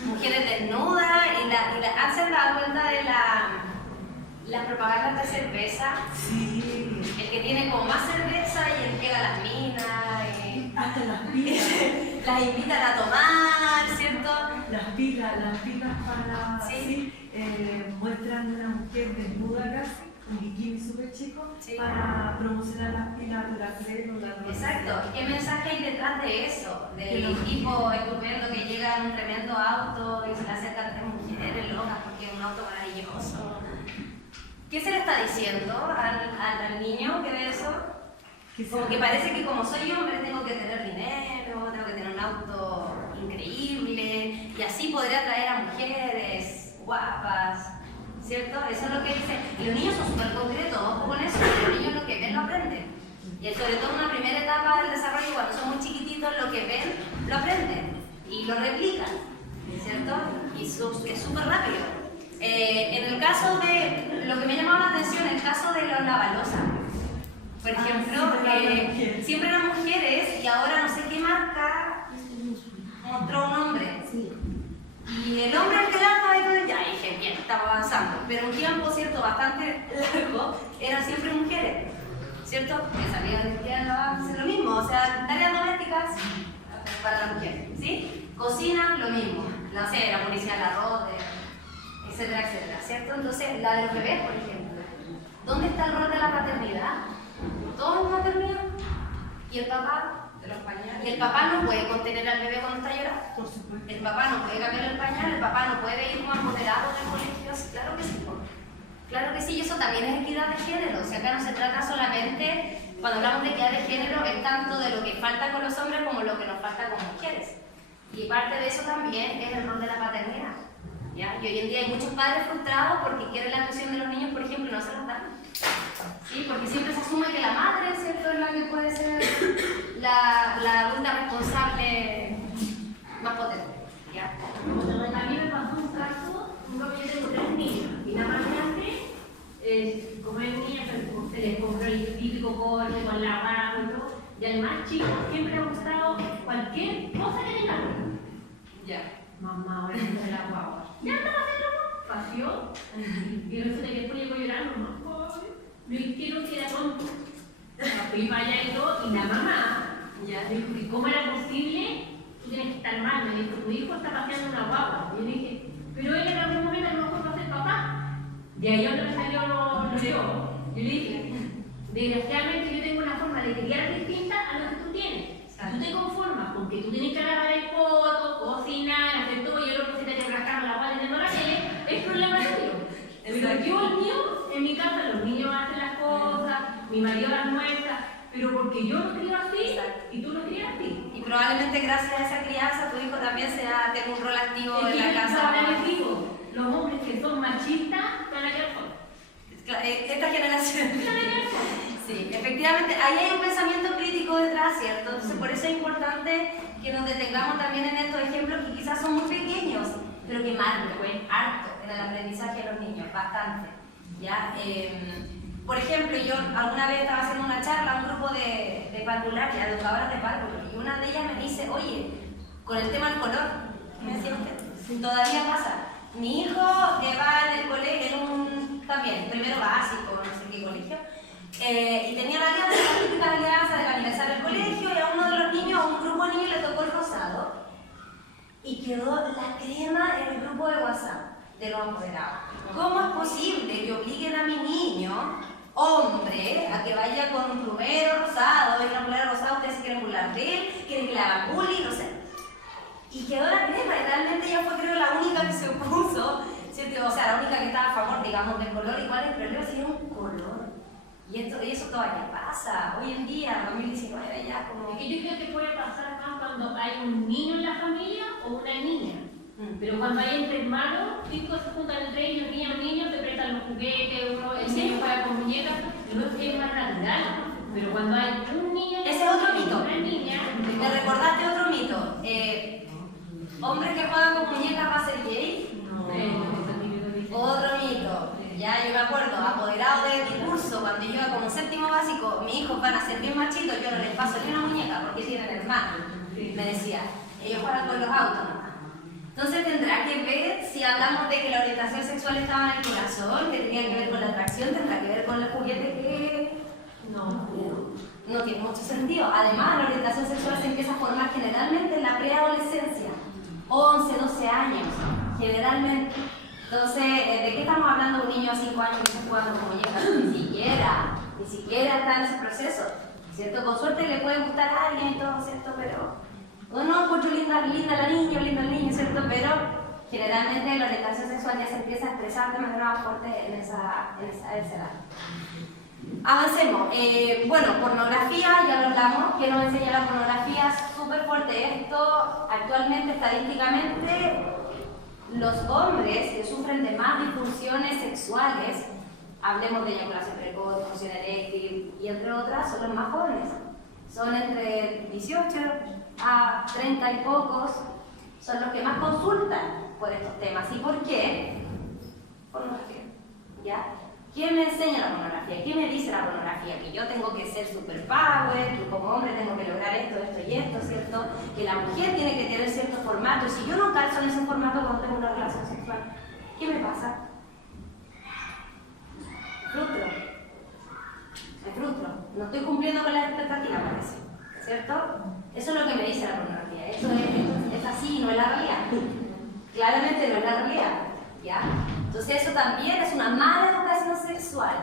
Mujeres desnudas y ¿han se dado cuenta de las propagandas de cerveza? sí. El que tiene como más cerveza y él llega a las minas Hasta las pilas. las invitan a tomar, ¿cierto? Las pilas para... Sí. Muestran una mujer desnuda casi, un bikini súper chico, Sí. para promocionar las pilas de la Fred o la... Exacto. ¿Qué mensaje hay detrás de eso? Del tipo estupendo que llega en un tremendo auto y se le acercan tres mujeres locas porque es un auto maravilloso. ¿Qué se le está diciendo al niño que ve eso? Como que parece que como soy hombre tengo que tener dinero, tengo que tener un auto increíble y así podré atraer a mujeres guapas, ¿cierto? Eso es lo que dice. Y los niños son súper concretos, ojo con eso, los niños lo que ven lo aprenden. Y sobre todo en una primera etapa del desarrollo, cuando son muy chiquititos, lo que ven lo aprenden y lo replican, ¿cierto? Y es súper rápido. En el caso de, lo que me llamaba la atención, el caso de la balosa. Por ejemplo, siempre eran mujeres y ahora no sé qué marca mostró un hombre. Y el hombre al que daba, ya dije, bien, estaba avanzando. Pero un tiempo, ¿cierto?, bastante largo, eran siempre mujeres, ¿cierto? Que salían a hacer lo mismo, o sea, tareas domésticas para las mujeres, ¿sí? Cocina, lo mismo, no sé, la policía del arroz, etcétera, etcétera, ¿cierto? Entonces, la de los bebés, por ejemplo, ¿dónde está el rol de la paternidad? Todo es maternidad. ¿Y el papá? De los pañales. Y el papá no puede contener al bebé cuando está llorando. Por supuesto. El papá no puede cambiar el pañal, el papá no puede ir más moderado en el colegio. Claro que sí, ¿no? Claro que sí, y eso también es equidad de género. O sea, acá no se trata solamente, cuando hablamos de equidad de género, es tanto de lo que falta con los hombres como lo que nos falta con mujeres. Y parte de eso también es el rol de la paternidad. ¿Ya? Y hoy en día hay muchos padres frustrados porque quieren la atención de los niños, por ejemplo, y no se los dan. ¿Sí? Porque siempre se asume que la madre, ¿cierto?, es la que puede ser la adulta responsable más potente. ¿Ya? A mí me pasó un caso, yo tengo 3 niños, y la más grande, como es niña, se les compró el típico corte con la barra y todo, y al más chico siempre ha gustado cualquier cosa que tenga. Ya. Mamá, ahora se la guagua. Ya estaba haciendo, pasió, y resulta que después llegó llorando, mamá, yo quiero que era tonto. Fui para allá y todo, y la mamá, ya dijo, ¿y cómo era posible? Tú tienes que estar mal, me dijo, tu hijo está paseando una guagua. Y yo dije, pero él en algún momento a lo mejor va a ser papá. De ahí donde me salió lo yo. Yo le dije, desgraciadamente yo tengo una forma de criar distinta a lo que tú tienes. Tú te conformas porque tú tienes que lavar el poto, cocinar, hacer todo, y el otro se te rascando la pala y te la tele, es problema tuyo. Pero yo el mío, en mi casa los niños hacen las cosas, mi marido las muestra, pero porque yo lo crío así y tú lo crías así. Y probablemente gracias a esa crianza tu hijo también tenga un rol activo Es en la que casa. ahora les digo, los hombres que son machistas van a quedar solos. Esta generación. Van a quedar solos. Sí, efectivamente, ahí hay un pensamiento crítico detrás, ¿cierto? Entonces por eso es importante que nos detengamos también en estos ejemplos que quizás son muy pequeños, pero que marcan harto en el aprendizaje de los niños, bastante. ¿Ya? Por ejemplo, yo alguna vez estaba haciendo una charla a un grupo de parvularia, de educadoras de párvulos, y una de ellas me dice, oye, con el tema del color, ¿qué me decía usted? Todavía pasa. Mi hijo que va en el colegio, también, primero básico, no sé qué colegio, y tenía la alianza, la típica alianza del aniversario del colegio, y a uno de los niños, a un grupo de niños le tocó el rosado, y quedó la crema en el grupo de WhatsApp de los apoderados. ¿Cómo es posible que obliguen a mi niño, hombre, a que vaya con un plumero rosado, y una plumera rosada, ustedes se quieren burlar de él, quieren que le hagan bullying, no sé? Y quedó la crema, y realmente ella fue, creo, la única que se opuso, ¿cierto? O sea, la única que estaba a favor, digamos, del color. ¿Y cuál es el problema? Si es un color. Y eso todavía pasa, hoy en día, 2019, ya como... Es que yo creo que puede pasar más cuando hay un niño en la familia o una niña. Pero cuando hay entre hermanos, chicos se juntan entre ellos, niños, se prestan los juguetes, el niño juega con muñecas, es más natural. Pero cuando hay un niño Ese es otro mito. una niña... Me recordaste otro mito. Hombres que juegan con muñecas va a ser gay. Otro mito. Ya yo me acuerdo, apoderado de mi curso, cuando yo iba como séptimo básico, mis hijos van a ser bien machitos, yo no les paso ni una muñeca porque tienen hermanos. Me decía, ellos juegan con los autos nomás. Entonces tendrá que ver, si hablamos de que la orientación sexual estaba en el corazón, que tenía que ver con la atracción, tendrá que ver con el juguete que... No tiene mucho sentido. Además, la orientación sexual se empieza a formar generalmente en la preadolescencia, 11, 12 años, generalmente. Entonces, ¿de qué estamos hablando? Un niño de 5 años que está jugando con muñecas, ni siquiera está en ese proceso, ¿cierto? Con suerte le puede gustar a alguien y todo, ¿cierto? Pero, no, encuentro linda la niña, lindo el niño, ¿cierto? Pero generalmente la orientación sexual ya se empieza a expresar de manera más fuerte en esa edad. Avancemos. Bueno, pornografía, ya lo hablamos. ¿Qué nos enseña la pornografía? Súper fuerte. Esto, actualmente, estadísticamente, los hombres que sufren de más disfunciones sexuales, hablemos de eyaculación precoz, disfunción eréctil y entre otras, son los más jóvenes. Son entre 18 a 30 y pocos, son los que más consultan por estos temas. ¿Y por qué? Pornografía. ¿Ya? ¿Quién me enseña la pornografía? ¿Quién me dice la pornografía? Que yo tengo que ser superpower, que como hombre tengo que lograr esto y esto, ¿cierto? Que la mujer tiene que tener cierto formato. Y si yo no calzo en ese formato cuando tengo una relación sexual, ¿qué me pasa? Me frustro. No estoy cumpliendo con las expectativas, parece. ¿Cierto? Eso es lo que me dice la pornografía. Esto es así, no es la realidad. Claramente no es la realidad. ¿Ya? Entonces eso también es una mala educación sexual.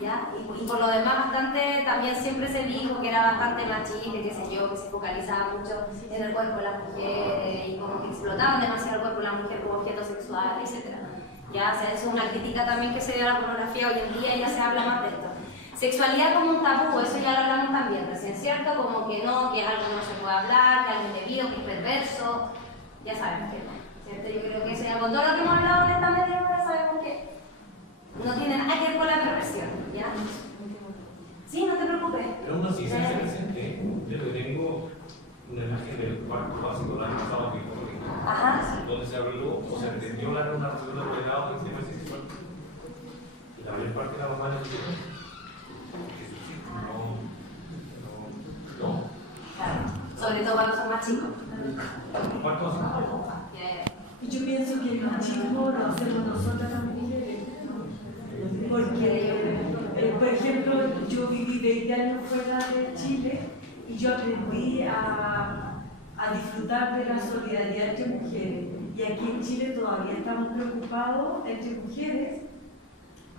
¿Ya? Y por lo demás también siempre se dijo que era bastante machista, qué sé yo, que se focalizaba mucho en el cuerpo de las mujeres y como que explotaban demasiado el cuerpo de la mujer como objeto sexual, etc. ¿Ya? O sea, eso es una crítica también que se dio a la pornografía hoy en día y ya se habla más de esto. Sexualidad como un tabú, eso ya lo hablamos también, recién, ¿cierto? Como que no, que es algo que no se puede hablar, que es algo indebido, que es perverso, ya sabemos que no. ¿Cierto? Yo creo que eso ya con todo lo que hemos hablado en esta media hora sabemos que no tiene nada que ver con la perversión, ¿ya? Sí, no te preocupes. Pero aún así se hace presente. Yo tengo una imagen del cuarto básico del año pasado que fue donde se habló o se entendió una reunión de apoderados del tema sexual. Y la mayor parte de la mamá no dijeron no. Claro. Sobre todo cuando son más chicos. ¿Cuánto básico? Y yo pienso que el machismo lo hacemos nosotras las mujeres. Porque, por ejemplo, yo viví 20 años fuera de Chile y yo aprendí a disfrutar de la solidaridad entre mujeres. Y aquí en Chile todavía estamos preocupados entre mujeres,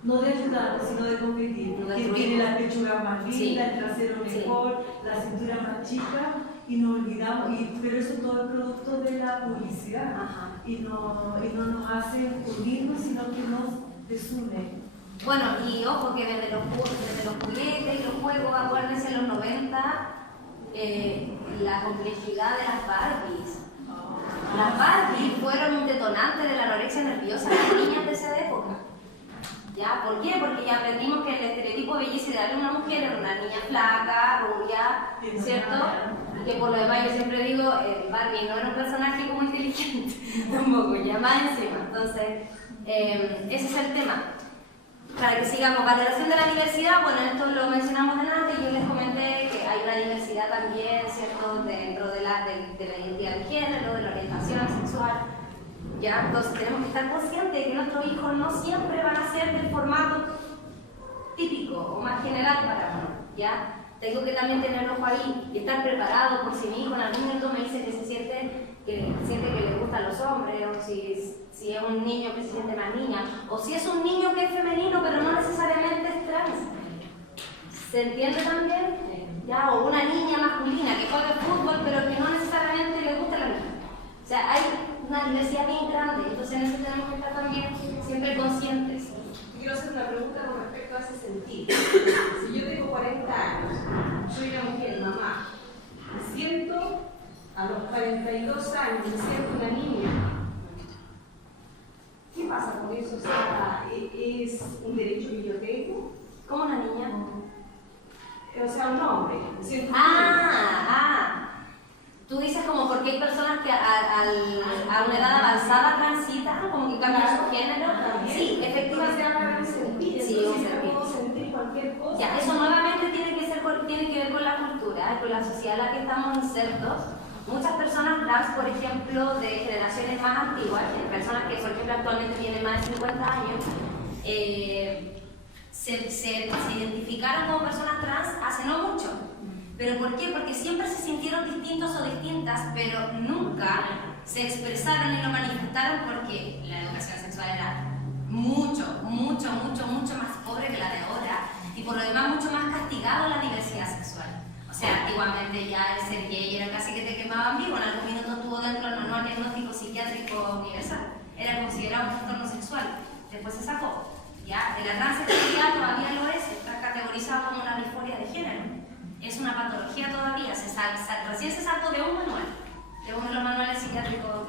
no de ayudarnos, sino de competir. Quién tiene la pechuga más linda, el trasero mejor, la cintura más chica, y nos olvidamos, pero eso todo es producto de la publicidad. Y no nos hacen unirnos, sino que nos desunen. Bueno, y ojo que desde los juguetes y los juegos, acuérdense en los 90, la complejidad de las Barbies. Las Barbies fueron un detonante de la anorexia nerviosa de las niñas de esa época. ¿Ya? ¿Por qué? Porque ya aprendimos que el estereotipo de belleza ideal de una mujer era una niña flaca, rubia, ¿cierto? Y que por lo demás yo siempre digo, Barbie no era un personaje como inteligente, tampoco, ya más encima. Entonces, ese es el tema. Para que sigamos, valoración de la diversidad, bueno, esto lo mencionamos delante y yo les comenté que hay una diversidad también, ¿cierto?, dentro de la identidad de género, de la orientación sexual, ¿ya? Entonces tenemos que estar conscientes de que nuestros hijos no siempre van a ser del formato típico o más general para uno, ¿ya? Tengo que también tener ojo ahí y estar preparado por si mi hijo en algún momento me dice que siente que le gustan los hombres, o si es un niño que se siente más niña, o si es un niño que es femenino pero no necesariamente es trans. ¿Se entiende también? ¿Ya? O una niña masculina que juega fútbol pero que no necesariamente le gusta la niña. O sea, hay una diversidad bien grande, entonces en eso tenemos que estar también siempre conscientes. Quiero hacer una pregunta con respecto a ese sentido. Si yo tengo 40 años, soy una mujer, mamá, me siento a los 42 años, me siento una niña. ¿Qué pasa con eso? O sea, ¿es un derecho que yo tengo? ¿Cómo una niña? O sea, un hombre. Me siento Tú dices como porque hay personas que a una edad avanzada transitan, como que cambian su género. Sí, efectivamente. Sí, puedo sentir cualquier cosa. Ya, eso nuevamente tiene que ver con la cultura, con la sociedad en la que estamos insertos. Muchas personas trans, por ejemplo, de generaciones más antiguas, personas que, por ejemplo, actualmente tienen más de 50 años, se identificaron como personas trans hace no mucho. ¿Pero por qué? Porque siempre se sintieron distintos o distintas, pero nunca se expresaron y lo manifestaron porque la educación sexual era mucho más pobre que la de ahora y por lo demás mucho más castigado la diversidad sexual. O sea, antiguamente ya el ser gay era casi que te quemaban vivo, en algún minuto estuvo dentro del manual diagnóstico psiquiátrico universal, era considerado un trastorno sexual, después se sacó. Ya, la transexualidad todavía lo es, está categorizado como una disforia de género. Es una patología todavía, recién se sacó de un manual, de uno de los manuales psiquiátricos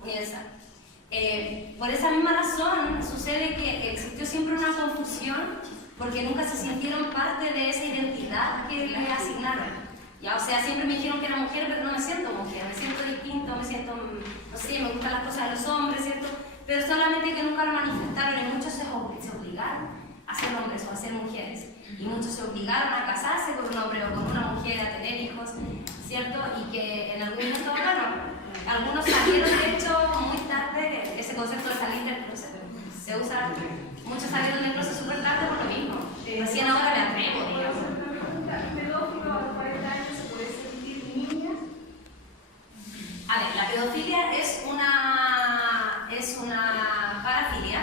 universal. Por esa misma razón sucede que existió siempre una confusión porque nunca se sintieron parte de esa identidad que les asignaron. ¿Ya? O sea, siempre me dijeron que era mujer, pero no me siento mujer, me siento distinto, me siento, no sé, me gustan las cosas de los hombres, ¿cierto? Pero solamente que nunca lo manifestaron y muchos se obligaron a ser hombres o a ser mujeres. Y muchos se obligaron a casarse con un hombre o con una mujer, a tener hijos, ¿cierto? Y que en algún momento, bueno, algunos salieron, de hecho, muy tarde, ese concepto de salir del closet. Se usa, muchos salieron del closet súper tarde por lo mismo. Recién ahora me atrevo, digamos. ¿Pedófilo a los 40 años se puede sentir niña? A ver, la pedofilia es una parafilia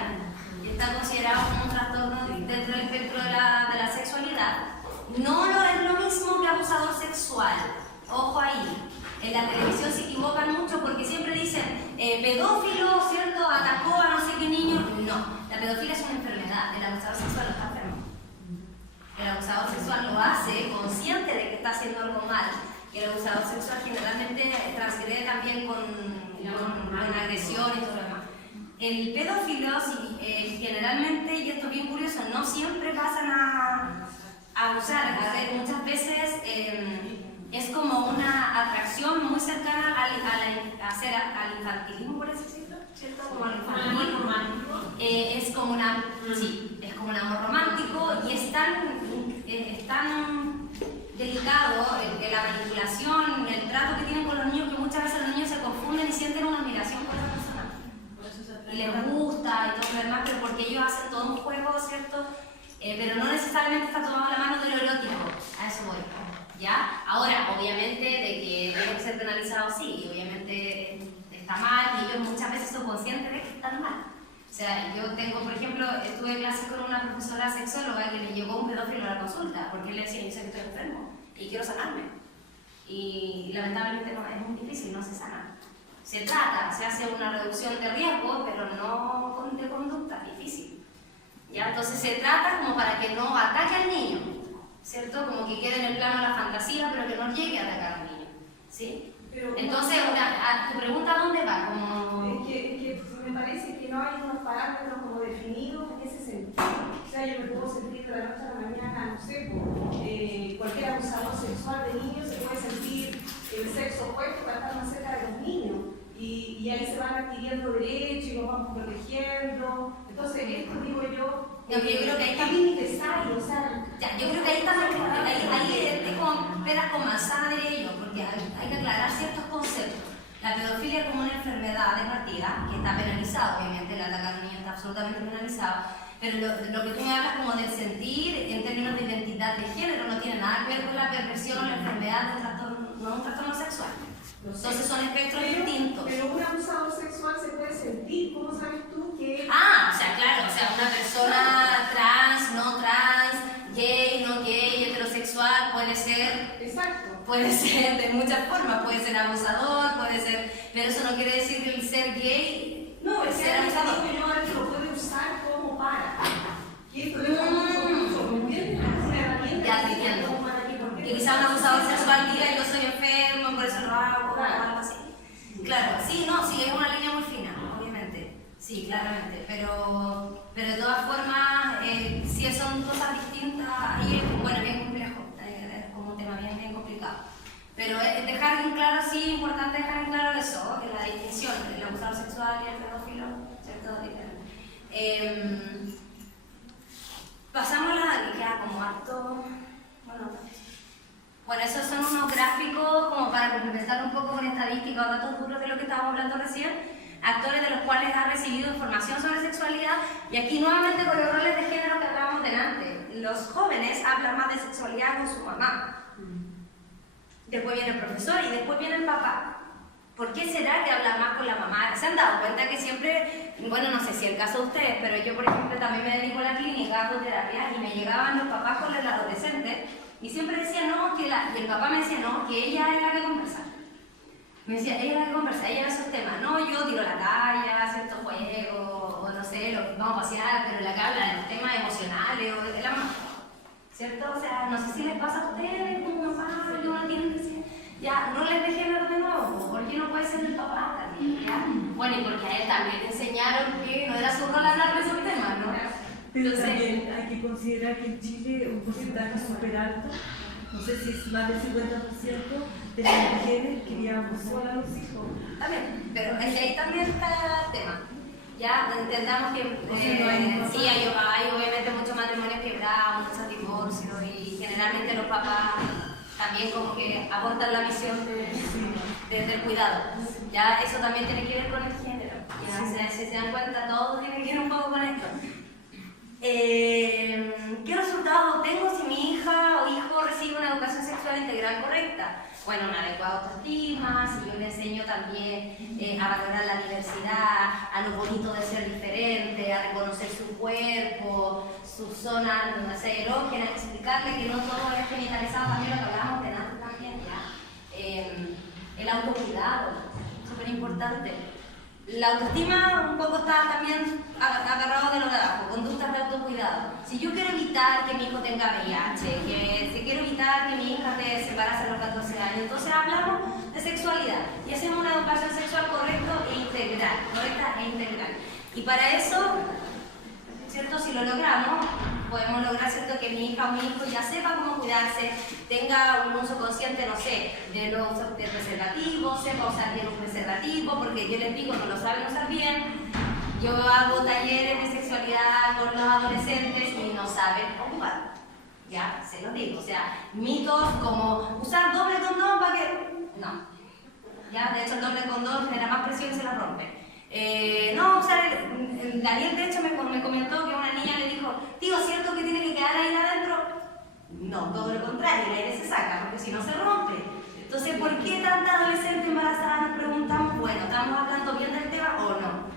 y está considerado como un trastorno dentro del espectro de la sexualidad. No es lo mismo que abusador sexual. Ojo ahí. En la televisión se equivocan mucho porque siempre dicen pedófilo, ¿cierto? Atacó a no sé qué niño. No, la pedofilia es una enfermedad. El abusador sexual está enfermo. El abusador sexual lo hace consciente de que está haciendo algo mal. Y el abusador sexual generalmente transgrede también con agresión y todo lo demás. El pedófilo, generalmente, y esto es bien curioso, no siempre pasan a abusar. A ver, muchas veces es como una atracción muy cercana al infantilismo, por así decirlo, ¿cierto? Como al infantilismo. Es como un amor romántico y es tan delicado la manipulación, el trato que tienen con los niños que muchas veces los niños se confunden y sienten una admiración por esa persona. Y les gusta y todo lo demás, pero porque ellos hacen todo un juego, ¿cierto? Pero no necesariamente está tomado la mano de lo erótico, a eso voy. ¿Ya? Ahora, obviamente, de que tiene que ser penalizado, sí, y obviamente está mal y ellos muchas veces son conscientes de que están mal. O sea, yo tengo, por ejemplo, estuve en clase con una profesora sexóloga que le llegó un pedófilo a la consulta porque él le decía, yo sé que estoy enfermo y quiero sanarme. Y lamentablemente no, es muy difícil, no se sana. Se trata, se hace una reducción de riesgo, pero no de conducta, difícil. ¿Ya? Entonces se trata como para que no ataque al niño, ¿cierto? Como que quede en el plano de la fantasía, pero que no llegue a atacar al niño, ¿sí? Pero, entonces, tu pregunta, ¿dónde va? Como... es que me parece que no hay unos parámetros como definidos en ese sentido. O sea, yo me puedo sentir de la noche a la mañana, no sé, cualquier abusador sexual de niños se puede sentir el sexo opuesto para estar más cerca de los niños. Y ahí se van adquiriendo derechos y los vamos protegiendo. Entonces, esto digo yo, yo creo que ahí está innecesario. O sea, ya, yo creo que ahí está ahí es como peras con manzana de ello, porque hay que aclarar ciertos conceptos. La pedofilia es como una enfermedad de partida, que está penalizada, obviamente, el ataque a un niño está absolutamente penalizado, pero lo que tú me hablas como del sentir en términos de identidad de género no tiene nada que ver con la perversión o la enfermedad del trastorno, no es un trastorno sexual. Entonces son espectros distintos. Pero un abusador sexual se puede sentir, ¿cómo sabes tú que...? O sea, claro, o sea, una persona trans, no trans, gay, no gay, heterosexual, puede ser... Exacto. Puede ser de muchas formas, puede ser abusador, puede ser... Pero eso no quiere decir que el ser gay no, es ser abusador. No, lo puede usar como para. Y esto deja mucho, ¿me entiendes? Una herramienta. Ya te entiendo. Que quizá un abusador sexual diga yo soy enfermo, por eso lo hago, o algo así. Claro, sí, no, sí, es una línea muy fina, obviamente. Sí, claramente. Pero de todas formas, si son cosas distintas, ahí es, bueno, bien complejo. Es como un tema bien complicado. Pero dejar en claro, sí, es importante dejar en claro eso, que la distinción entre el abusador sexual y el pedófilo, ¿cierto? Pasamos a la que queda como harto. Bueno, esos son unos gráficos como para complementar un poco con estadísticas o datos duros de lo que estábamos hablando recién, actores de los cuales ha recibido información sobre sexualidad, y aquí nuevamente con los roles de género que hablábamos delante. Los jóvenes hablan más de sexualidad con su mamá, después viene el profesor y después viene el papá. ¿Por qué será que hablan más con la mamá? ¿Se han dado cuenta que siempre, bueno, no sé si el caso de ustedes, pero yo por ejemplo también me dedico a la clínica, hago terapia, y me llegaban los papás con el adolescente y siempre decía no, y el papá me decía no, que ella es la que conversa. Me decía, ella es la que conversa, ella ve esos temas. No, yo tiro la talla, ciertos juegos, o no sé, vamos a pasear, pero la que habla de los temas emocionales, o de la mamá. ¿Cierto? O sea, no sé si les pasa a ustedes como mamá, que uno tiene que decir, ya, no les deje ver de nuevo, ¿por qué no puede ser el papá también? ¿Ya? Bueno, y porque a él también le enseñaron que no era su rol hablar de esos temas, ¿no? Pero Entonces, también hay que considerar que en Chile un porcentaje súper alto, no sé si es más del 50% de las mujeres criamos solas a los hijos. también, pero es que ahí también está el tema. Ya entendamos que sí, hay obviamente muchos matrimonios quebrados, muchos divorcios, y generalmente los papás también como que aportan la misión del cuidado. Ya eso también tiene que ver con el género. Ya, si se dan cuenta, todo tiene que ver un poco con esto. ¿Qué resultados obtengo si mi hija o hijo recibe una educación sexual integral correcta? Bueno, una adecuada autoestima, si yo le enseño también a valorar la diversidad, a lo bonito de ser diferente, a reconocer su cuerpo, su zona, no sé, erógena, explicarle que no todo es genitalizado, también lo que hablamos de antes también, ¿ya? El autocuidado, súper importante. La autoestima un poco está también agarrado de lo de abajo, conductas de autocuidado. Si yo quiero evitar que mi hijo tenga VIH, si quiero evitar que mi hija se embarace a los 14 años, entonces hablamos de sexualidad y hacemos una educación sexual correcta e integral. Y para eso, ¿cierto? Si lo logramos, podemos lograr, ¿cierto?, que mi hija o mi hijo ya sepa cómo cuidarse, tenga un uso consciente, no sé, de los usos de preservativos, sepa usar bien un preservativo, porque yo les digo, no lo saben usar bien. Yo hago talleres de sexualidad con los adolescentes y no saben ocupar. Ya, se los digo. O sea, mitos como usar doble condón para que... No. Ya, de hecho el doble condón genera más presión y se la rompe. No, o sea, Daniel de hecho me comentó que una niña le dijo, tío, ¿cierto que tiene que quedar ahí adentro? No, todo lo contrario, el aire se saca, porque si no se rompe. Entonces, ¿por qué tanta adolescente embarazada? Nos preguntamos, bueno, ¿estamos hablando bien del tema o no?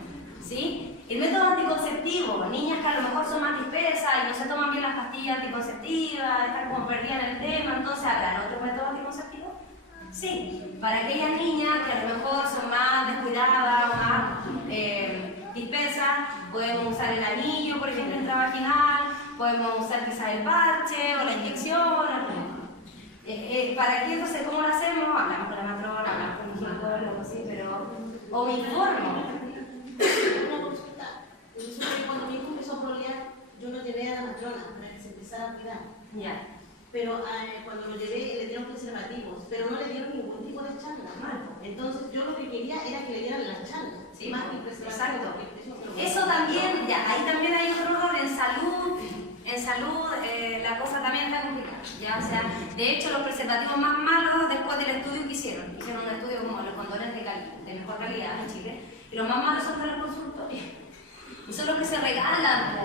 ¿Sí? El método anticonceptivo, niñas que a lo mejor son más dispersas y no se toman bien las pastillas anticonceptivas, están como perdidas en el tema, entonces ¿habrá otro método anticonceptivo? Sí, para aquellas niñas que a lo mejor son más descuidadas o más dispersas, podemos usar el anillo, por ejemplo, intravaginal, podemos usar quizás el parche o la inyección. ¿Para qué? Entonces, ¿cómo lo hacemos? Hablamos con la matrona, hablamos con el ginecólogo, sí, pero... o me informo. Una consulta. Cuando mi hijo empezó a prolear, yo lo llevé a la matrona para que se empezara a cuidar. Ya. Pero cuando lo llevé, le dieron preservativos, pero no le dieron ningún tipo de charla. Entonces, yo lo que quería era que le dieran las charlas, Sí, más que preservativos. exacto. Eso también, ya, ahí también hay otro error en salud. En salud la cosa también está complicada, ¿ya? O sea, de hecho los preservativos más malos después del estudio que hicieron un estudio como los condones de mejor calidad en Chile, y los más malos son de los consultorios. Y son los que se regalan,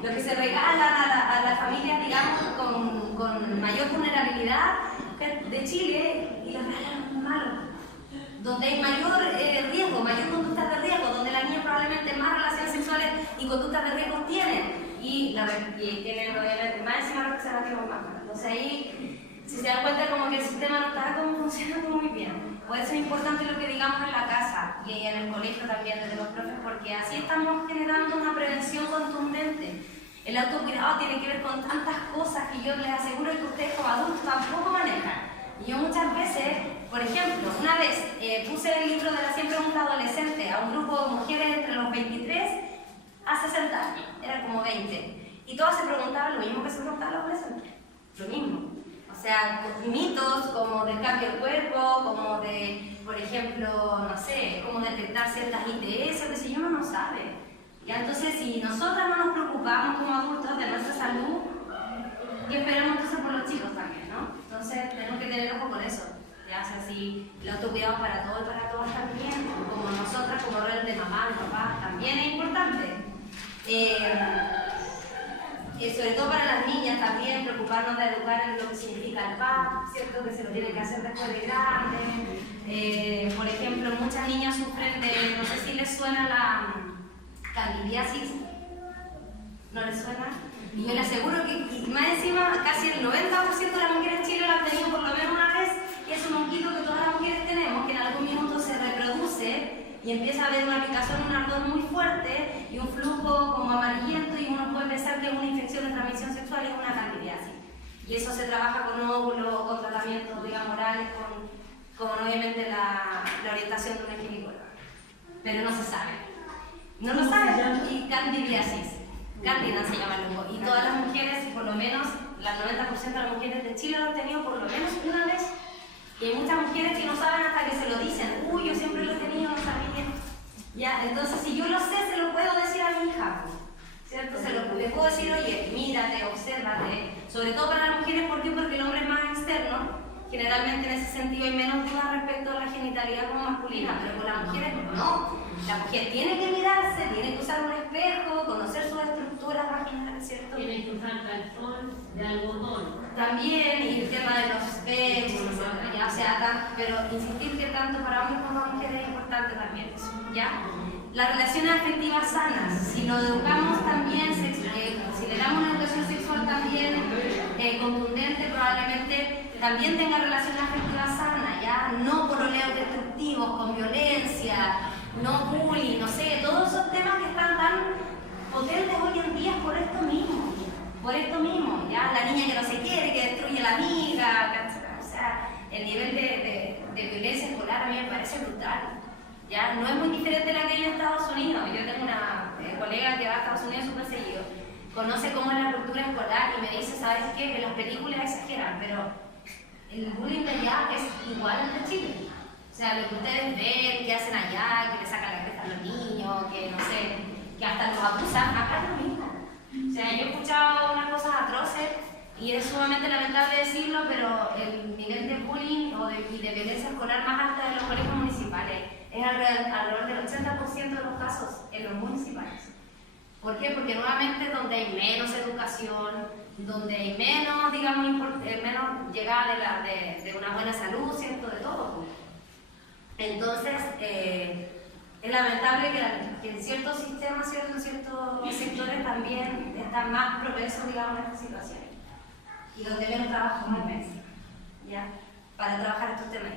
los que se regalan a las familias, digamos, con mayor vulnerabilidad de Chile, y los regalan a los malos. Donde hay mayor riesgo, mayor conductas de riesgo, donde las niñas probablemente más relaciones sexuales y conductas de riesgo tienen. Y tienen obviamente más encima los preservativos más malos. Entonces ahí, si se dan cuenta como que el sistema no está como funcionando muy bien. Por eso es importante lo que digamos en la casa y en el colegio también desde los profes, porque así estamos generando una prevención contundente. El autocuidado tiene que ver con tantas cosas que yo les aseguro que ustedes como adultos tampoco manejan. Y yo muchas veces, por ejemplo, una vez puse el libro de la 100 preguntas adolescentes a un grupo de mujeres entre los 23 a 60 años, eran como 20, y todas se preguntaban lo mismo que se preguntaban los adolescentes, lo mismo. O sea, mitos como del cambio del cuerpo, como de, por ejemplo, no sé, cómo detectar ciertas ITS, que si uno no sabe. Ya, entonces, si nosotras no nos preocupamos como adultos de nuestra salud, ¿qué esperamos entonces por los chicos también, no? Entonces, tenemos que tener ojo con eso. Ya, o sea, si el autocuidado para todos y para todas también, como nosotras, como rol de mamá, de papá, también es importante. Sobre todo para las niñas también, preocuparnos de educar en lo que significa el PAP, ¿cierto? Que se lo tienen que hacer después de grande. Por ejemplo, muchas niñas sufren de, no sé si les suena la candidiasis, ¿no les suena? Y yo les aseguro que más encima casi el 90% de las mujeres en Chile lo han tenido por lo menos una vez, y es un honguito que todas las mujeres tenemos, que en algún minuto se reproduce y empieza a haber una aplicación, un ardor muy fuerte y un flujo como amarillento, y uno puede pensar que es una infección de transmisión sexual y es una candidiasis. Y eso se trabaja con óvulos, con tratamientos, digamos, orales, con obviamente la orientación de una ginecóloga. Pero no se sabe. No lo saben. Y candidiasis. Candida se llama el hongo. Y todas las mujeres, por lo menos, las 90% de las mujeres de Chile lo han tenido por lo menos una vez. Y hay muchas mujeres que no saben hasta que se lo dicen. Uy, yo siempre lo he tenido, no sabía. Ya, entonces si yo lo sé, se lo puedo decir a mi hija, ¿cierto? Le puedo decir, oye, mírate, obsérvate. Sobre todo para las mujeres, ¿por qué? Porque el hombre es más externo. Generalmente en ese sentido hay menos dudas respecto a la genitalidad como masculina, pero con las mujeres no. La mujer tiene que mirarse, tiene que usar un espejo, conocer sus estructuras vaginales, ¿cierto? Tiene que usar calzón de algodón. También, y el tema de los pechos, ya, o sea, pero insistir que tanto para hombres como para mujeres es importante también eso, ¿ya? Las relaciones afectivas sanas, si lo educamos también, si le damos una educación sexual también contundente, probablemente también tenga relaciones afectivas sanas, ¿ya? No pololeos destructivos, con violencia, no bullying, no sé, todos esos temas que están tan potentes hoy en día por esto mismo, ¿ya? La niña que no se quiere, que destruye a la amiga, etc. O sea, el nivel de violencia escolar a mí me parece brutal, ¿ya? No es muy diferente a la que hay en Estados Unidos. Yo tengo una colega que va a Estados Unidos súper seguido, conoce cómo es la cultura escolar y me dice, ¿sabes qué? En las películas exageran, pero el bullying de allá es igual al de Chile. O sea, lo que ustedes ven, que hacen allá, que le sacan la cresta a los niños, que no sé, que hasta los abusan, acá es lo mismo. O sea, yo he escuchado unas cosas atroces y es sumamente lamentable decirlo, pero el nivel de bullying y de violencia escolar más alta de los colegios municipales es alrededor del 80% de los casos en los municipales. ¿Por qué? Porque nuevamente donde hay menos educación, donde hay menos, digamos, menos llegada de una buena salud, ¿cierto? De todo. Pues. Entonces, es lamentable que en ciertos sistemas, en ciertos sectores también están más propensos, digamos, a estas situaciones. Y donde menos trabajo más meses, ¿ya? Para trabajar estos temas.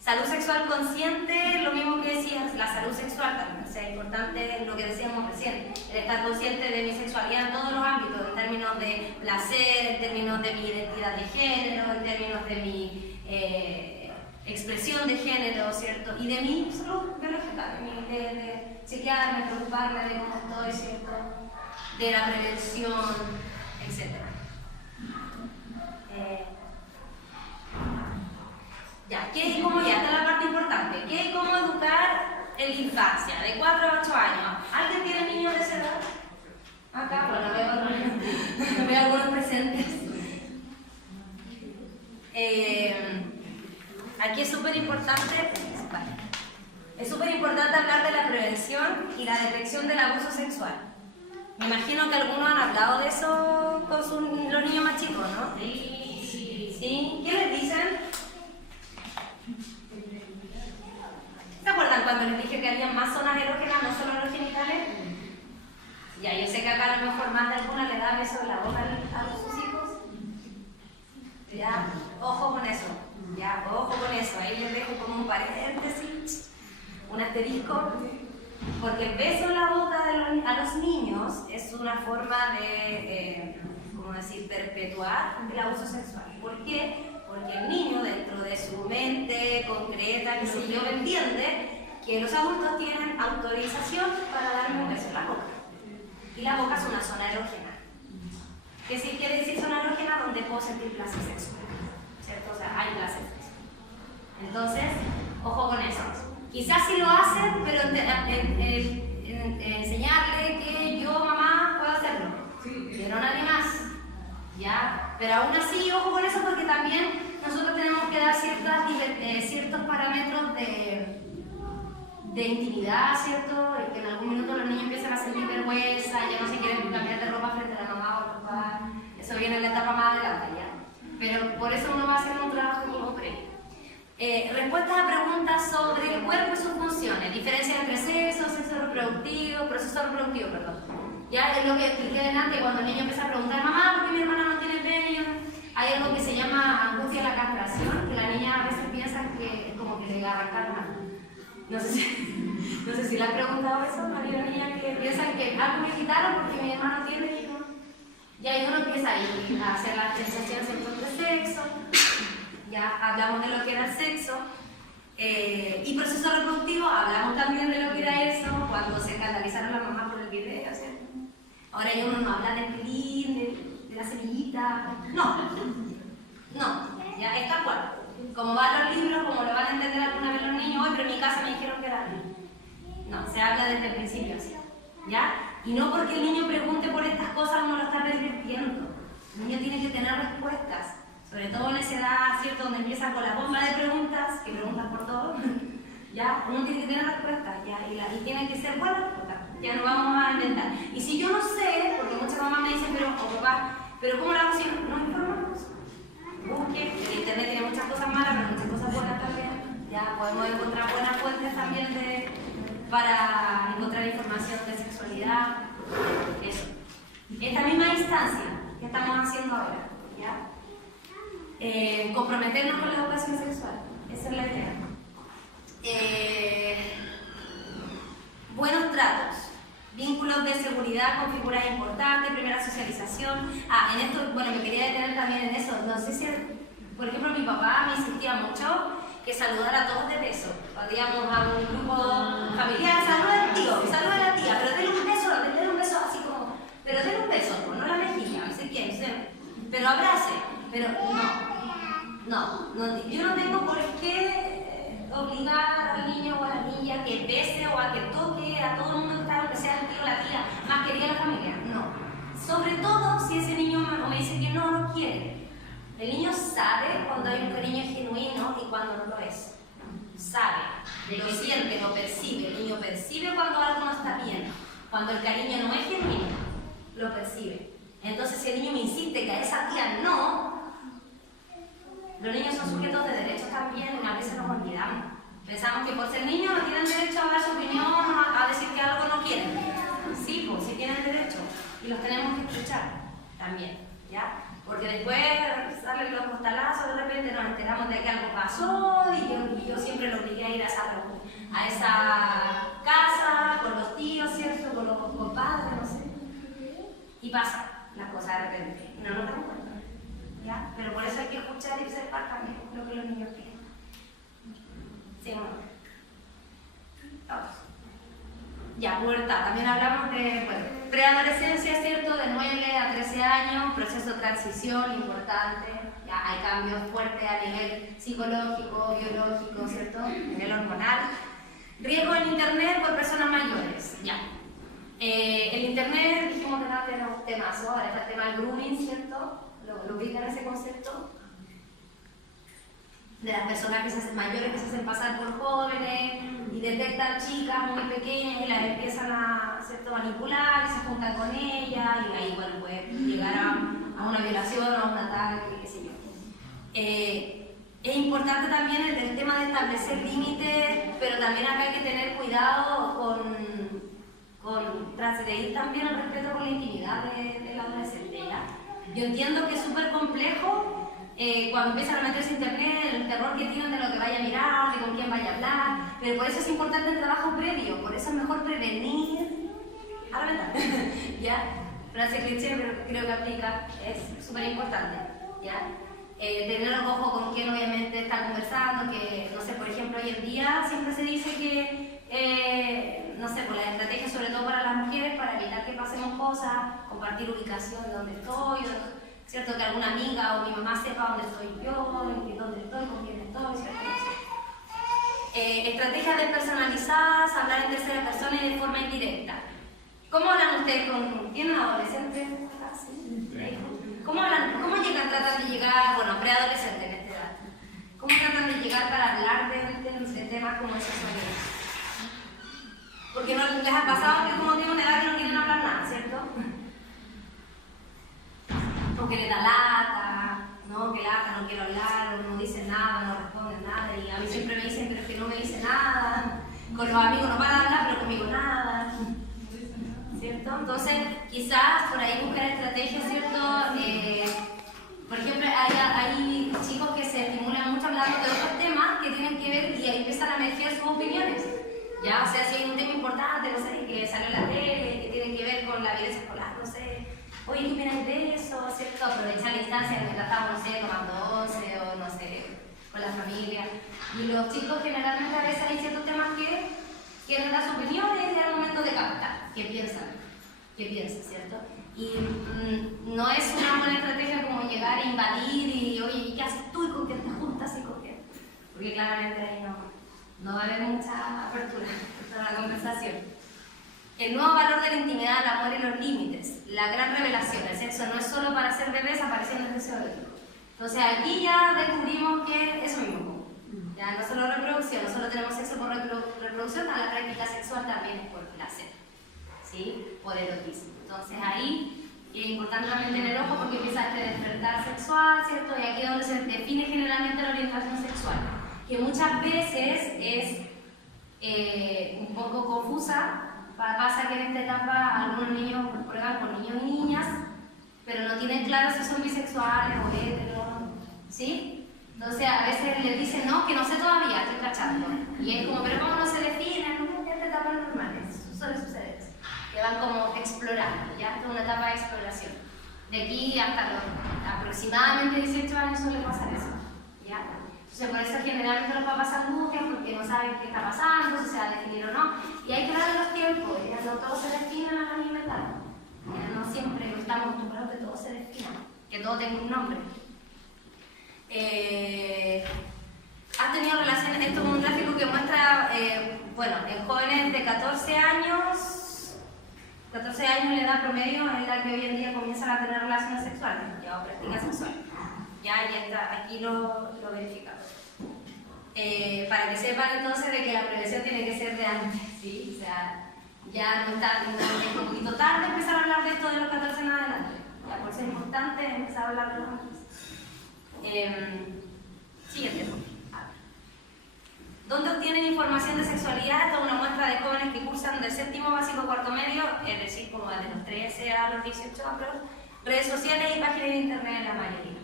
Salud sexual consciente, lo mismo que decías, la salud sexual también, o sea, importante lo que decíamos recién, el estar consciente de mi sexualidad en todos los ámbitos, en términos de placer, en términos de mi identidad de género, en términos de mi expresión de género, ¿cierto? Y de mi salud biológica, de chequearme, preocuparme de cómo estoy, ¿cierto? De la prevención, etc. Ya, ¿qué y cómo? Ya está la parte importante. ¿Qué y cómo educar en la infancia? De 4 a 8 años. ¿Alguien tiene niños de esa edad? Acá, bueno, veo algunos presentes. Aquí es súper importante. Es súper importante hablar de la prevención y la detección del abuso sexual. Me imagino que algunos han hablado de eso con los niños más chicos, ¿no? Sí. ¿Qué les dicen? ¿Se acuerdan cuando les dije que había más zonas erógenas, no solo en los genitales? Ya, yo sé que acá a lo mejor más de alguna le da beso en la boca a sus hijos. Ya, ojo con eso. Ya, ojo con eso. Ahí les dejo como un paréntesis, un asterisco. Porque el beso en la boca a los niños es una forma de, ¿cómo decir?, perpetuar el abuso sexual. ¿Por qué? Porque el niño, dentro de su mente concreta, qué sé yo, entiende que los adultos tienen autorización para darme un beso en la boca. Y la boca es una zona erógena. ¿Qué quiere decir zona erógena? Donde puedo sentir placer sexual, ¿cierto? O sea, hay placer sexual. Entonces, ojo con eso. Quizás sí lo hacen, pero enseñarle que yo, mamá, puedo hacerlo. Pero nadie más. ¿Ya? Pero aún así, ojo con eso, porque también nosotros tenemos que dar ciertos parámetros de intimidad, ¿cierto? Y que en algún minuto los niños empiezan a sentir vergüenza, ya no se quieren cambiar de ropa frente a la mamá o al papá. Eso viene en la etapa más adelante, ¿ya? Pero por eso uno va a hacer un trabajo como previo. Respuestas a preguntas sobre el cuerpo y sus funciones, diferencia entre sexo proceso reproductivo, perdón. Ya es lo que expliqué delante cuando el niño empieza a preguntar, mamá, ¿por qué mi hermana no tiene pene? Hay algo que se llama angustia de la castración, que la niña a veces piensa que es como que le arrancaron algo. No sé si le han preguntado eso, hay una niña que piensa que algo me quitaron porque mi hermano tiene hijos. Y ahí uno empieza a hacer las sensaciones de sexo. Ya hablamos de lo que era el sexo. Y proceso reproductivo, hablamos también de lo que era eso, cuando se escandalizaron las mamás por el video, ¿cierto? Ahora ya uno no habla del pilín, de la semillita. No, ya está cual. Como van los libros, como lo van a entender alguna vez los niños, hoy, pero en mi casa me dijeron que era así. No, se habla desde el principio así. ¿Ya? Y no porque el niño pregunte por estas cosas uno lo está pervirtiendo. El niño tiene que tener respuestas. Sobre todo en esa edad, ¿cierto? Donde empieza con la bomba de preguntas, que preguntan por todo, ¿ya? Uno tiene que tener respuestas, ¿ya? Y tienen que ser buenas respuestas, ya no vamos a inventar. Y si yo no sé, porque muchas mamás me dicen, pero papá, ¿pero cómo lo hago si no informamos? Busque, el internet tiene muchas cosas malas, pero muchas cosas buenas también, ¿ya? Podemos encontrar buenas fuentes también para encontrar información de sexualidad, eso. Esta misma instancia que estamos haciendo ahora, ¿ya? Comprometernos con la educación sexual, esa es la idea. Buenos tratos, vínculos de seguridad con figuras importantes, primera socialización. En esto, bueno, me quería detener también en eso. No sé si, por ejemplo, mi papá me insistía mucho que saludara a todos de beso. Podíamos a un grupo familiar, saluda al tío, saluda a la tía, pero denle un beso así como, pero denle un beso, no la mejilla, no sé quién, pero abrace, pero no, yo no tengo por qué obligar al niño o a la niña que bese o a que toque a todo el mundo que está, aunque sea el tío o la tía más querida de la familia, no. Sobre todo si ese niño me dice que no quiere. El niño sabe cuando hay un cariño genuino y cuando no lo es. Sabe, lo siente, lo percibe. El niño percibe cuando algo no está bien. Cuando el cariño no es genuino, lo percibe. Entonces, si el niño me insiste que a esa tía no, los niños son sujetos de derechos también y a veces nos olvidamos. Pensamos que por ser niños no tienen derecho a dar su opinión, a decir que algo no quieren. Sí, pues sí tienen derecho y los tenemos que escuchar también, ¿ya? Porque después salen los costalazos, de repente nos enteramos de que algo pasó y yo siempre lo obligué a ir a esa casa con los tíos, ¿cierto? Con los compadres, no sé. Y pasa las cosas de repente, no nos damos cuenta, ¿ya? Pero por eso hay que escuchar y observar también lo que los niños quieren. Sí, bueno. Vamos. Ya, pubertad. También hablamos de, bueno, preadolescencia, ¿cierto? De 9 a 13 años, proceso de transición importante. Ya hay cambios fuertes a nivel psicológico, biológico, ¿cierto? A nivel hormonal. Riesgo en internet por personas mayores. Ya. El internet, dijimos que no era un temazo, ahora está el tema del grooming, ¿cierto? ¿Lo ubican ese concepto? De las personas que se hacen mayores, que se hacen pasar por jóvenes y detectan chicas muy pequeñas y las empiezan a, ¿cierto?, manipular y se juntan con ellas y ahí, bueno, puede llegar a una violación o a un ataque, qué sé yo. Es importante también el tema de establecer límites, pero también acá hay que tener cuidado con transgredir también el respeto por la intimidad del adolescente, ¿ya? Yo entiendo que es súper complejo cuando empiezan a meterse en internet, el terror que tienen de lo que vaya a mirar, de con quién vaya a hablar, pero por eso es importante el trabajo previo, por eso es mejor prevenir a la verdad, ¿ya? Frase cliché, pero creo que aplica, es súper importante, ¿ya? Tener los ojos con quién obviamente está conversando, que, no sé, por ejemplo, hoy en día siempre se dice que, no sé, por las estrategias, sobre todo para las mujeres, para evitar que pasemos cosas, compartir ubicación de dónde estoy, ¿cierto? Que alguna amiga o mi mamá sepa dónde estoy yo, dónde estoy, con quién estoy, ¿cierto? Estrategias despersonalizadas, hablar en tercera persona y de forma indirecta. ¿Cómo hablan ustedes con... ¿Tienen adolescentes? Sí. ¿Cómo llegan, tratan de llegar, bueno, preadolescentes en esta edad? ¿Cómo tratan de llegar para hablar de temas como sexualidad? Porque no les ha pasado que como tienen una edad que no quieren hablar nada, ¿cierto? Porque le da lata, ¿no? Que lata, no quiero hablar, o no dicen nada, no responden nada, y a mí siempre me dicen, pero es que no me dice nada, con los amigos no van a hablar, pero conmigo nada, ¿cierto? Entonces, quizás por ahí buscar estrategias, ¿cierto? Por ejemplo, hay chicos que se estimulan mucho hablando de otros temas que tienen que ver y ahí empiezan a emerger sus opiniones, ¿ya? O sea, si hay un tema importante, no sé, que salió en la tele, que tiene que ver con la violencia escolar, no sé, oye, ¿qué opinas de eso? ¿Cierto? Aprovechar la instancia mientras estamos, no sé, tomando once o no sé, con la familia. Y los chicos generalmente a veces hay ciertos temas que quieren dar su opinión y es el momento de captar qué piensan, ¿cierto? Y no es una buena estrategia como llegar a invadir y, oye, ¿y qué haces tú y con quién te juntas y con quién? Porque claramente ahí no va a haber mucha apertura en la conversación. El nuevo valor de la intimidad, el amor y los límites. La gran revelación. El sexo no es solo para ser bebés apareciendo en el deseo erótico. Entonces aquí ya descubrimos que eso mismo. Ya no solo reproducción, no solo tenemos sexo por reproducción, a la práctica sexual también es por placer, ¿sí? Por erotismo. Entonces ahí es importante también tener ojo porque empieza este despertar sexual, ¿cierto? Y aquí es donde se define generalmente la orientación sexual, que muchas veces es un poco confusa. Pasa que en esta etapa algunos niños prueban con niños y niñas, pero no tienen claro si son bisexuales o heteros, ¿sí? Entonces a veces les dicen, no, que no sé todavía, estoy cachando. Y es como, pero ¿cómo no se definen? No, en esta etapa es normal, suele suceder eso. Que van como explorando, ya, es una etapa de exploración. De aquí hasta los aproximadamente 18 años suele pasar eso, ¿ya? Entonces por eso generalmente los papás se angustian porque no saben qué está pasando, si se va a definir o no. Y hay que darle los tiempos, ya no todos se definen a la misma edad. Ya no siempre estamos acostumbrados a que todo se defina, que todo tenga un nombre. ¿Has tenido relaciones? Esto es un gráfico que muestra, bueno, en jóvenes de 14 años la edad promedio es la que hoy en día comienzan a tener relaciones sexuales, ya, o prácticas sexuales. Ya está, aquí lo verificamos. Para que sepan entonces de que la prevención tiene que ser de antes, ¿sí? O sea, ya no es un poquito tarde empezar a hablar de esto de los 14 en adelante, ¿ya? importante empezar a hablar de los ángeles. Siguiente. ¿Dónde obtienen información de sexualidad? Esta es una muestra de jóvenes que cursan del séptimo básico cuarto medio, es decir, como desde los 13 a los 18 años, redes sociales y páginas de internet la mayoría.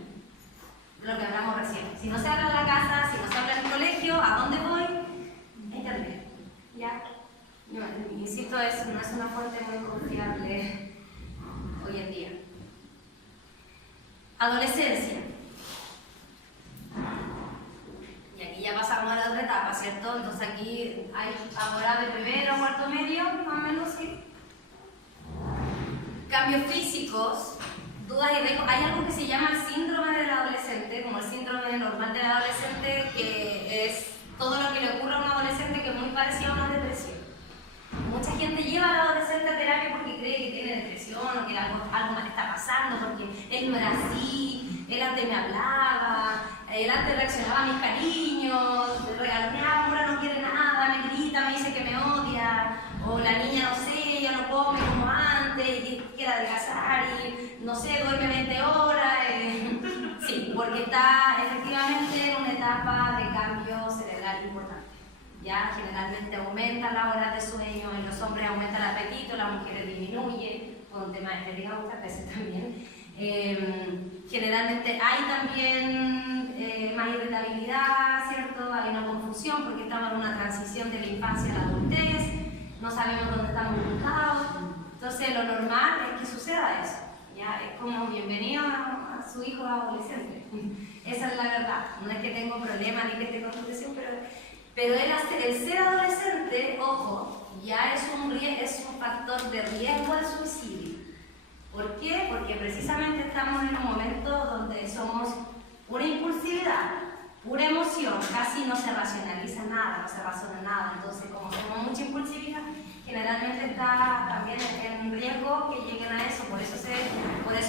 Lo que hablamos recién. Si no se habla en la casa, si no se habla en el colegio, ¿a dónde voy? A internet. ¿Ya? Insisto, no es una fuente muy confiable hoy en día. Adolescencia. Y aquí ya pasamos a la otra etapa, ¿cierto? Entonces aquí hay ahora de primero, cuarto medio, más o menos, ¿sí? Cambios físicos, dudas y riesgos. Hay algo que se llama el síndrome del adolescente, como el síndrome normal del adolescente, que es todo lo que le ocurre a un adolescente que es muy parecido a una depresión. Mucha gente lleva al adolescente a terapia porque cree que tiene depresión o que algo mal está pasando, porque él no era así, él antes me hablaba, él antes reaccionaba a mis cariños, le regaloneaba, ahora no quiere nada, me grita, me dice que me odia, o la niña, no sé, ya no come como antes, y quiere adelgazar, y no sé, duerme 20 horas. Sí, porque está efectivamente en una etapa de cambio cerebral importante. Ya generalmente aumenta la hora de sueño, en los hombres aumenta el apetito, las mujeres disminuye, con un tema de estética muchas veces también. Generalmente hay también más irritabilidad, ¿cierto? Hay una confusión porque estamos en una transición de la infancia a la adultez, no sabemos dónde estamos ubicados, entonces lo normal es que suceda eso. ¿Ya? Es como bienvenido a su hijo adolescente. Esa es la verdad, no es que tengo problemas ni que esté con depresión, pero el ser adolescente, ojo, ya es un factor de riesgo al suicidio. ¿Por qué? Porque precisamente estamos en un momento donde somos pura impulsividad, pura emoción, casi no se racionaliza nada, no se razona nada. Entonces, como tenemos mucha impulsividad, generalmente está también en riesgo que lleguen a eso. Por eso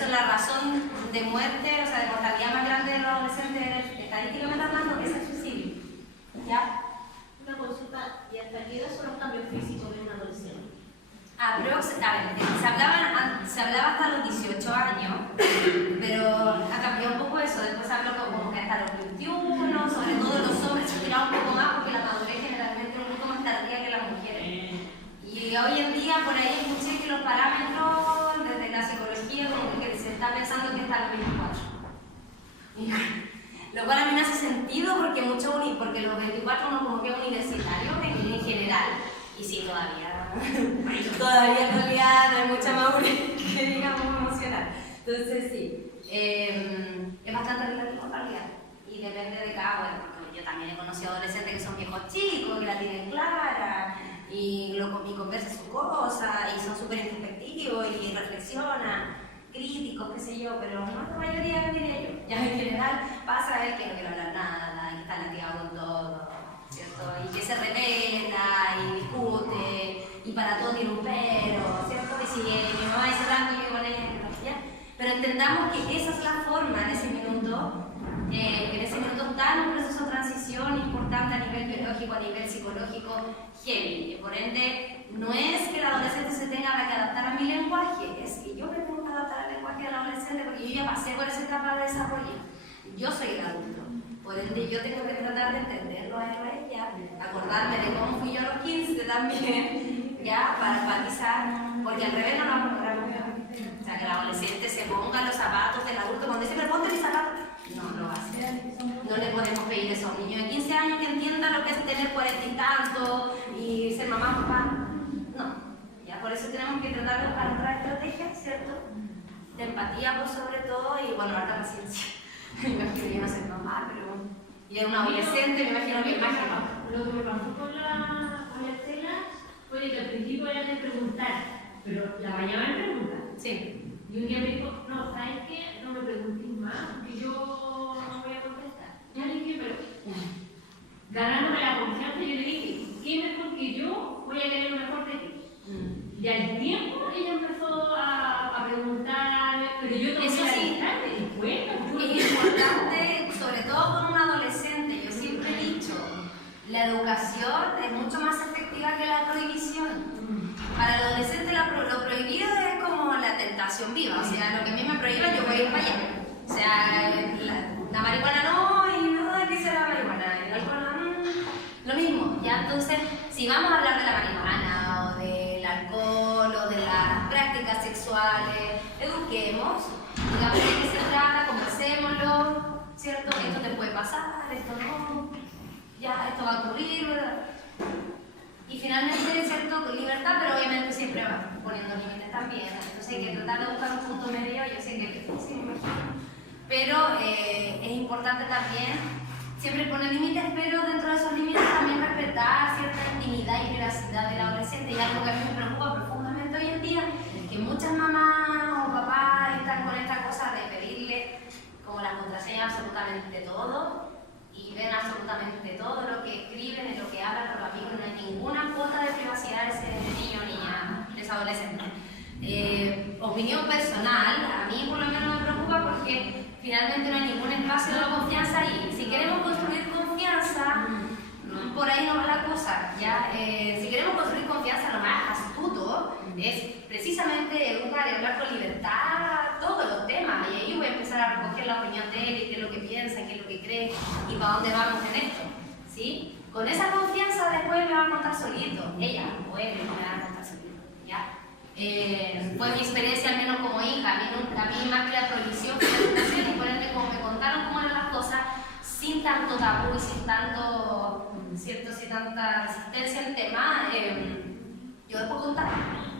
la razón de muerte, o sea, de mortalidad más grande de los adolescentes, estadísticamente hablando, es el suicidio. ¿Ya? Una consulta, ¿y hasta qué edad son los cambios físicos de un adolescente? Se hablaba hasta los 18 años, pero ha cambiado un poco eso. Después se habló como que hasta los 21, sobre todo los hombres se tiraban un poco más porque la madurez generalmente es un poco más tardía que las mujeres. Y hoy en día por ahí escuché que los parámetros desde la psicología como que se está pensando que está a los 24. Lo cual a mí me hace sentido porque los 24 uno como que es universitario en general. Y sí, todavía en realidad no hay mucha madurez que digamos emocional. Entonces sí, es bastante relativo en realidad. Y depende de cada uno. Yo también he conocido adolescentes que son viejos chicos, que la tienen clara, y conversan sus cosas, y son súper introspectivos, y reflexionan, críticos, qué sé yo, pero no la mayoría diría yo. Ya en general pasa es que no quiero hablar nada, que está latigado con todo, ¿cierto? Y que se revela, y discute, y para todo tiene un pero, ¿cierto? Y si mi mamá dice blanco, yo con ella, ¿ya? Pero entendamos que esa es la forma en ese minuto está en un proceso de transición importante a nivel biológico, a nivel psicológico, heavy. Y por ende, no es que el adolescente se tenga que adaptar a mi lenguaje, es que yo me tengo que adaptar al lenguaje del adolescente porque yo ya pasé por esa etapa de desarrollo. Yo soy el adulto, por ende yo tengo que tratar de entenderlo a ella, acordarme de cómo fui yo a los 15 también, ya, para empatizar, porque al revés no nos logramos. O sea, que el adolescente se ponga los zapatos del adulto, cuando dice, pero ponte mis zapatos, no lo va a hacer. No le podemos pedir eso a un niño de 15 años que entienda lo que es tener 40 y tanto y ser mamá, papá. No, ya por eso tenemos que tratar de buscar otras estrategias, ¿cierto? De empatía por sobre todo y bueno, harta paciencia. Me imagino que no ser mamá, pero y es un adolescente, me imagino que Lo que me pasó con la Estela fue que al principio era de preguntar, pero la bañaba en preguntas. Sí. Y un día me dijo, no, ¿sabes qué? No me preguntes más, porque yo no voy a contestar. Ya le dije, pero ganándome la confianza, yo le dije, ¿qué mejor que yo voy a querer lo mejor de ti? Y al tiempo ella empezó a preguntarme, pero yo tomé eso la sí, distancia y bueno, es importante, sobre todo con un adolescente, yo siempre he dicho, la educación es mucho más efectiva que la prohibición. Para el adolescente lo prohibido es como la tentación viva, o sea, lo que a mí me prohíbe yo voy puede ir para allá. O sea, la marihuana no, y no, dice la marihuana, el alcohol lo mismo. Ya, entonces, si vamos a hablar de la marihuana o del alcohol o de las prácticas sexuales, eduquemos, digamos de qué se trata, conversémoslo, ¿cierto? Esto te puede pasar, esto no, ya, esto va a ocurrir, ¿verdad? Y finalmente, ¿cierto? Libertad, pero obviamente siempre va poniendo límites también. Entonces hay que tratar de buscar un punto medio, yo sé que es difícil, me imagino. Pero es importante también siempre poner límites, pero dentro de esos límites también respetar cierta intimidad y privacidad del adolescente. Y algo que a mí me preocupa profundamente hoy en día, que muchas mamás o papás están con esta cosa de pedirle como la contraseña absolutamente todo, y ven absolutamente todo lo que escriben y lo que hablan con los amigos. No hay ninguna cuota de privacidad de ese niño o niña, de ese adolescente. Opinión personal, a mí por lo menos me preocupa porque finalmente no hay ningún espacio de confianza ahí. Si queremos construir confianza, por ahí no va la cosa, ¿ya? Si queremos construir confianza, lo más astuto es precisamente educar y hablar con libertad todos los temas, y ahí yo voy a empezar a recoger la opinión de él y qué es lo que piensa, qué es lo que cree y para dónde vamos en esto, ¿sí? Con esa confianza después me va a contar solito, ella o él me va a contar solito, ¿ya? Fue mi experiencia al menos como hija, a mí más que la prohibición fue la educación, y por ende como me contaron cómo eran las cosas, sin tanto tabú y sin tanto, ¿cierto? Sin tanta resistencia al tema, yo después contaba.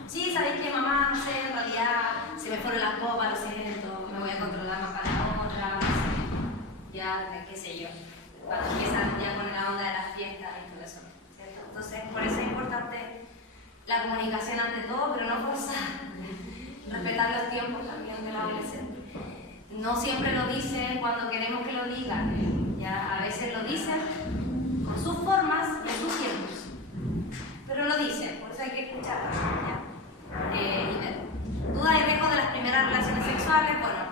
Sí, sabéis que mamá, no sé, en realidad se me fueron las copas, lo siento, me voy a controlar más para la otra, no sé, ya, qué sé yo, cuando empiezan ya con la onda de las fiestas y todo eso, ¿cierto? Entonces, por eso es importante la comunicación ante todo, pero no forzar, respetar los tiempos también del adolescente. No siempre lo dicen cuando queremos que lo digan, ya, a veces lo dicen con sus formas y en sus tiempos, pero lo dicen, por eso hay que escucharlo, ¿ya? Duda y riesgo de las primeras relaciones sexuales, bueno,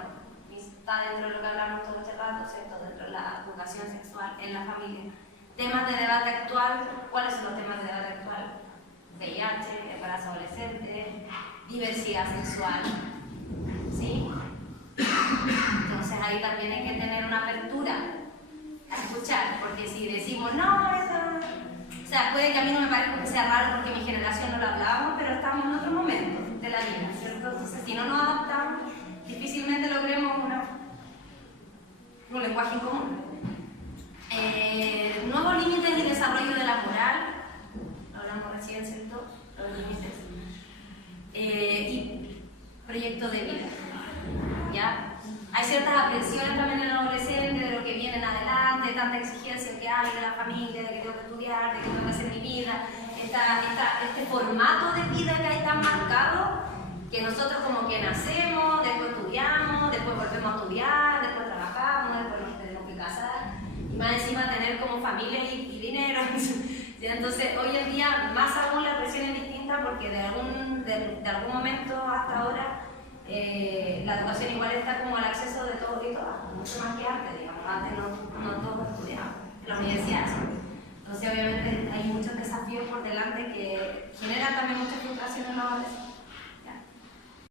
está dentro de lo que hablamos todo este rato, ¿cierto? Dentro de la educación sexual en la familia. Temas de debate actual, ¿cuáles son los temas de debate actual? VIH, embarazo adolescente, diversidad sexual, ¿sí? Entonces ahí también hay que tener una apertura a escuchar, porque si decimos, no, eso... O sea, puede que a mí no me parezca que sea raro porque mi generación no lo hablábamos, pero estamos en otro momento de la vida, ¿cierto? Entonces, si no nos adaptamos, difícilmente logremos un lenguaje en común. Nuevos límites y desarrollo de la moral, lo hablamos recién, ¿cierto? Los límites. Y proyecto de vida, ¿ya? Hay ciertas aprensiones también en el adolescente de lo que viene en adelante, tanta exigencia que hay de la familia, de que tengo que estudiar, de que tengo que hacer mi vida, este formato de vida que hay tan marcado, que nosotros como que nacemos, después estudiamos, después volvemos a estudiar, después trabajamos, después nos tenemos que casar, y más encima tener como familia y dinero. Entonces hoy en día más aún la presión es distinta porque de algún momento hasta ahora la educación igual está como al acceso de todos y todas, mucho más que antes, digamos. Antes no todos estudiaban en la universidad. Entonces obviamente hay muchos desafíos por delante que generan también mucha frustración en los adolescentes.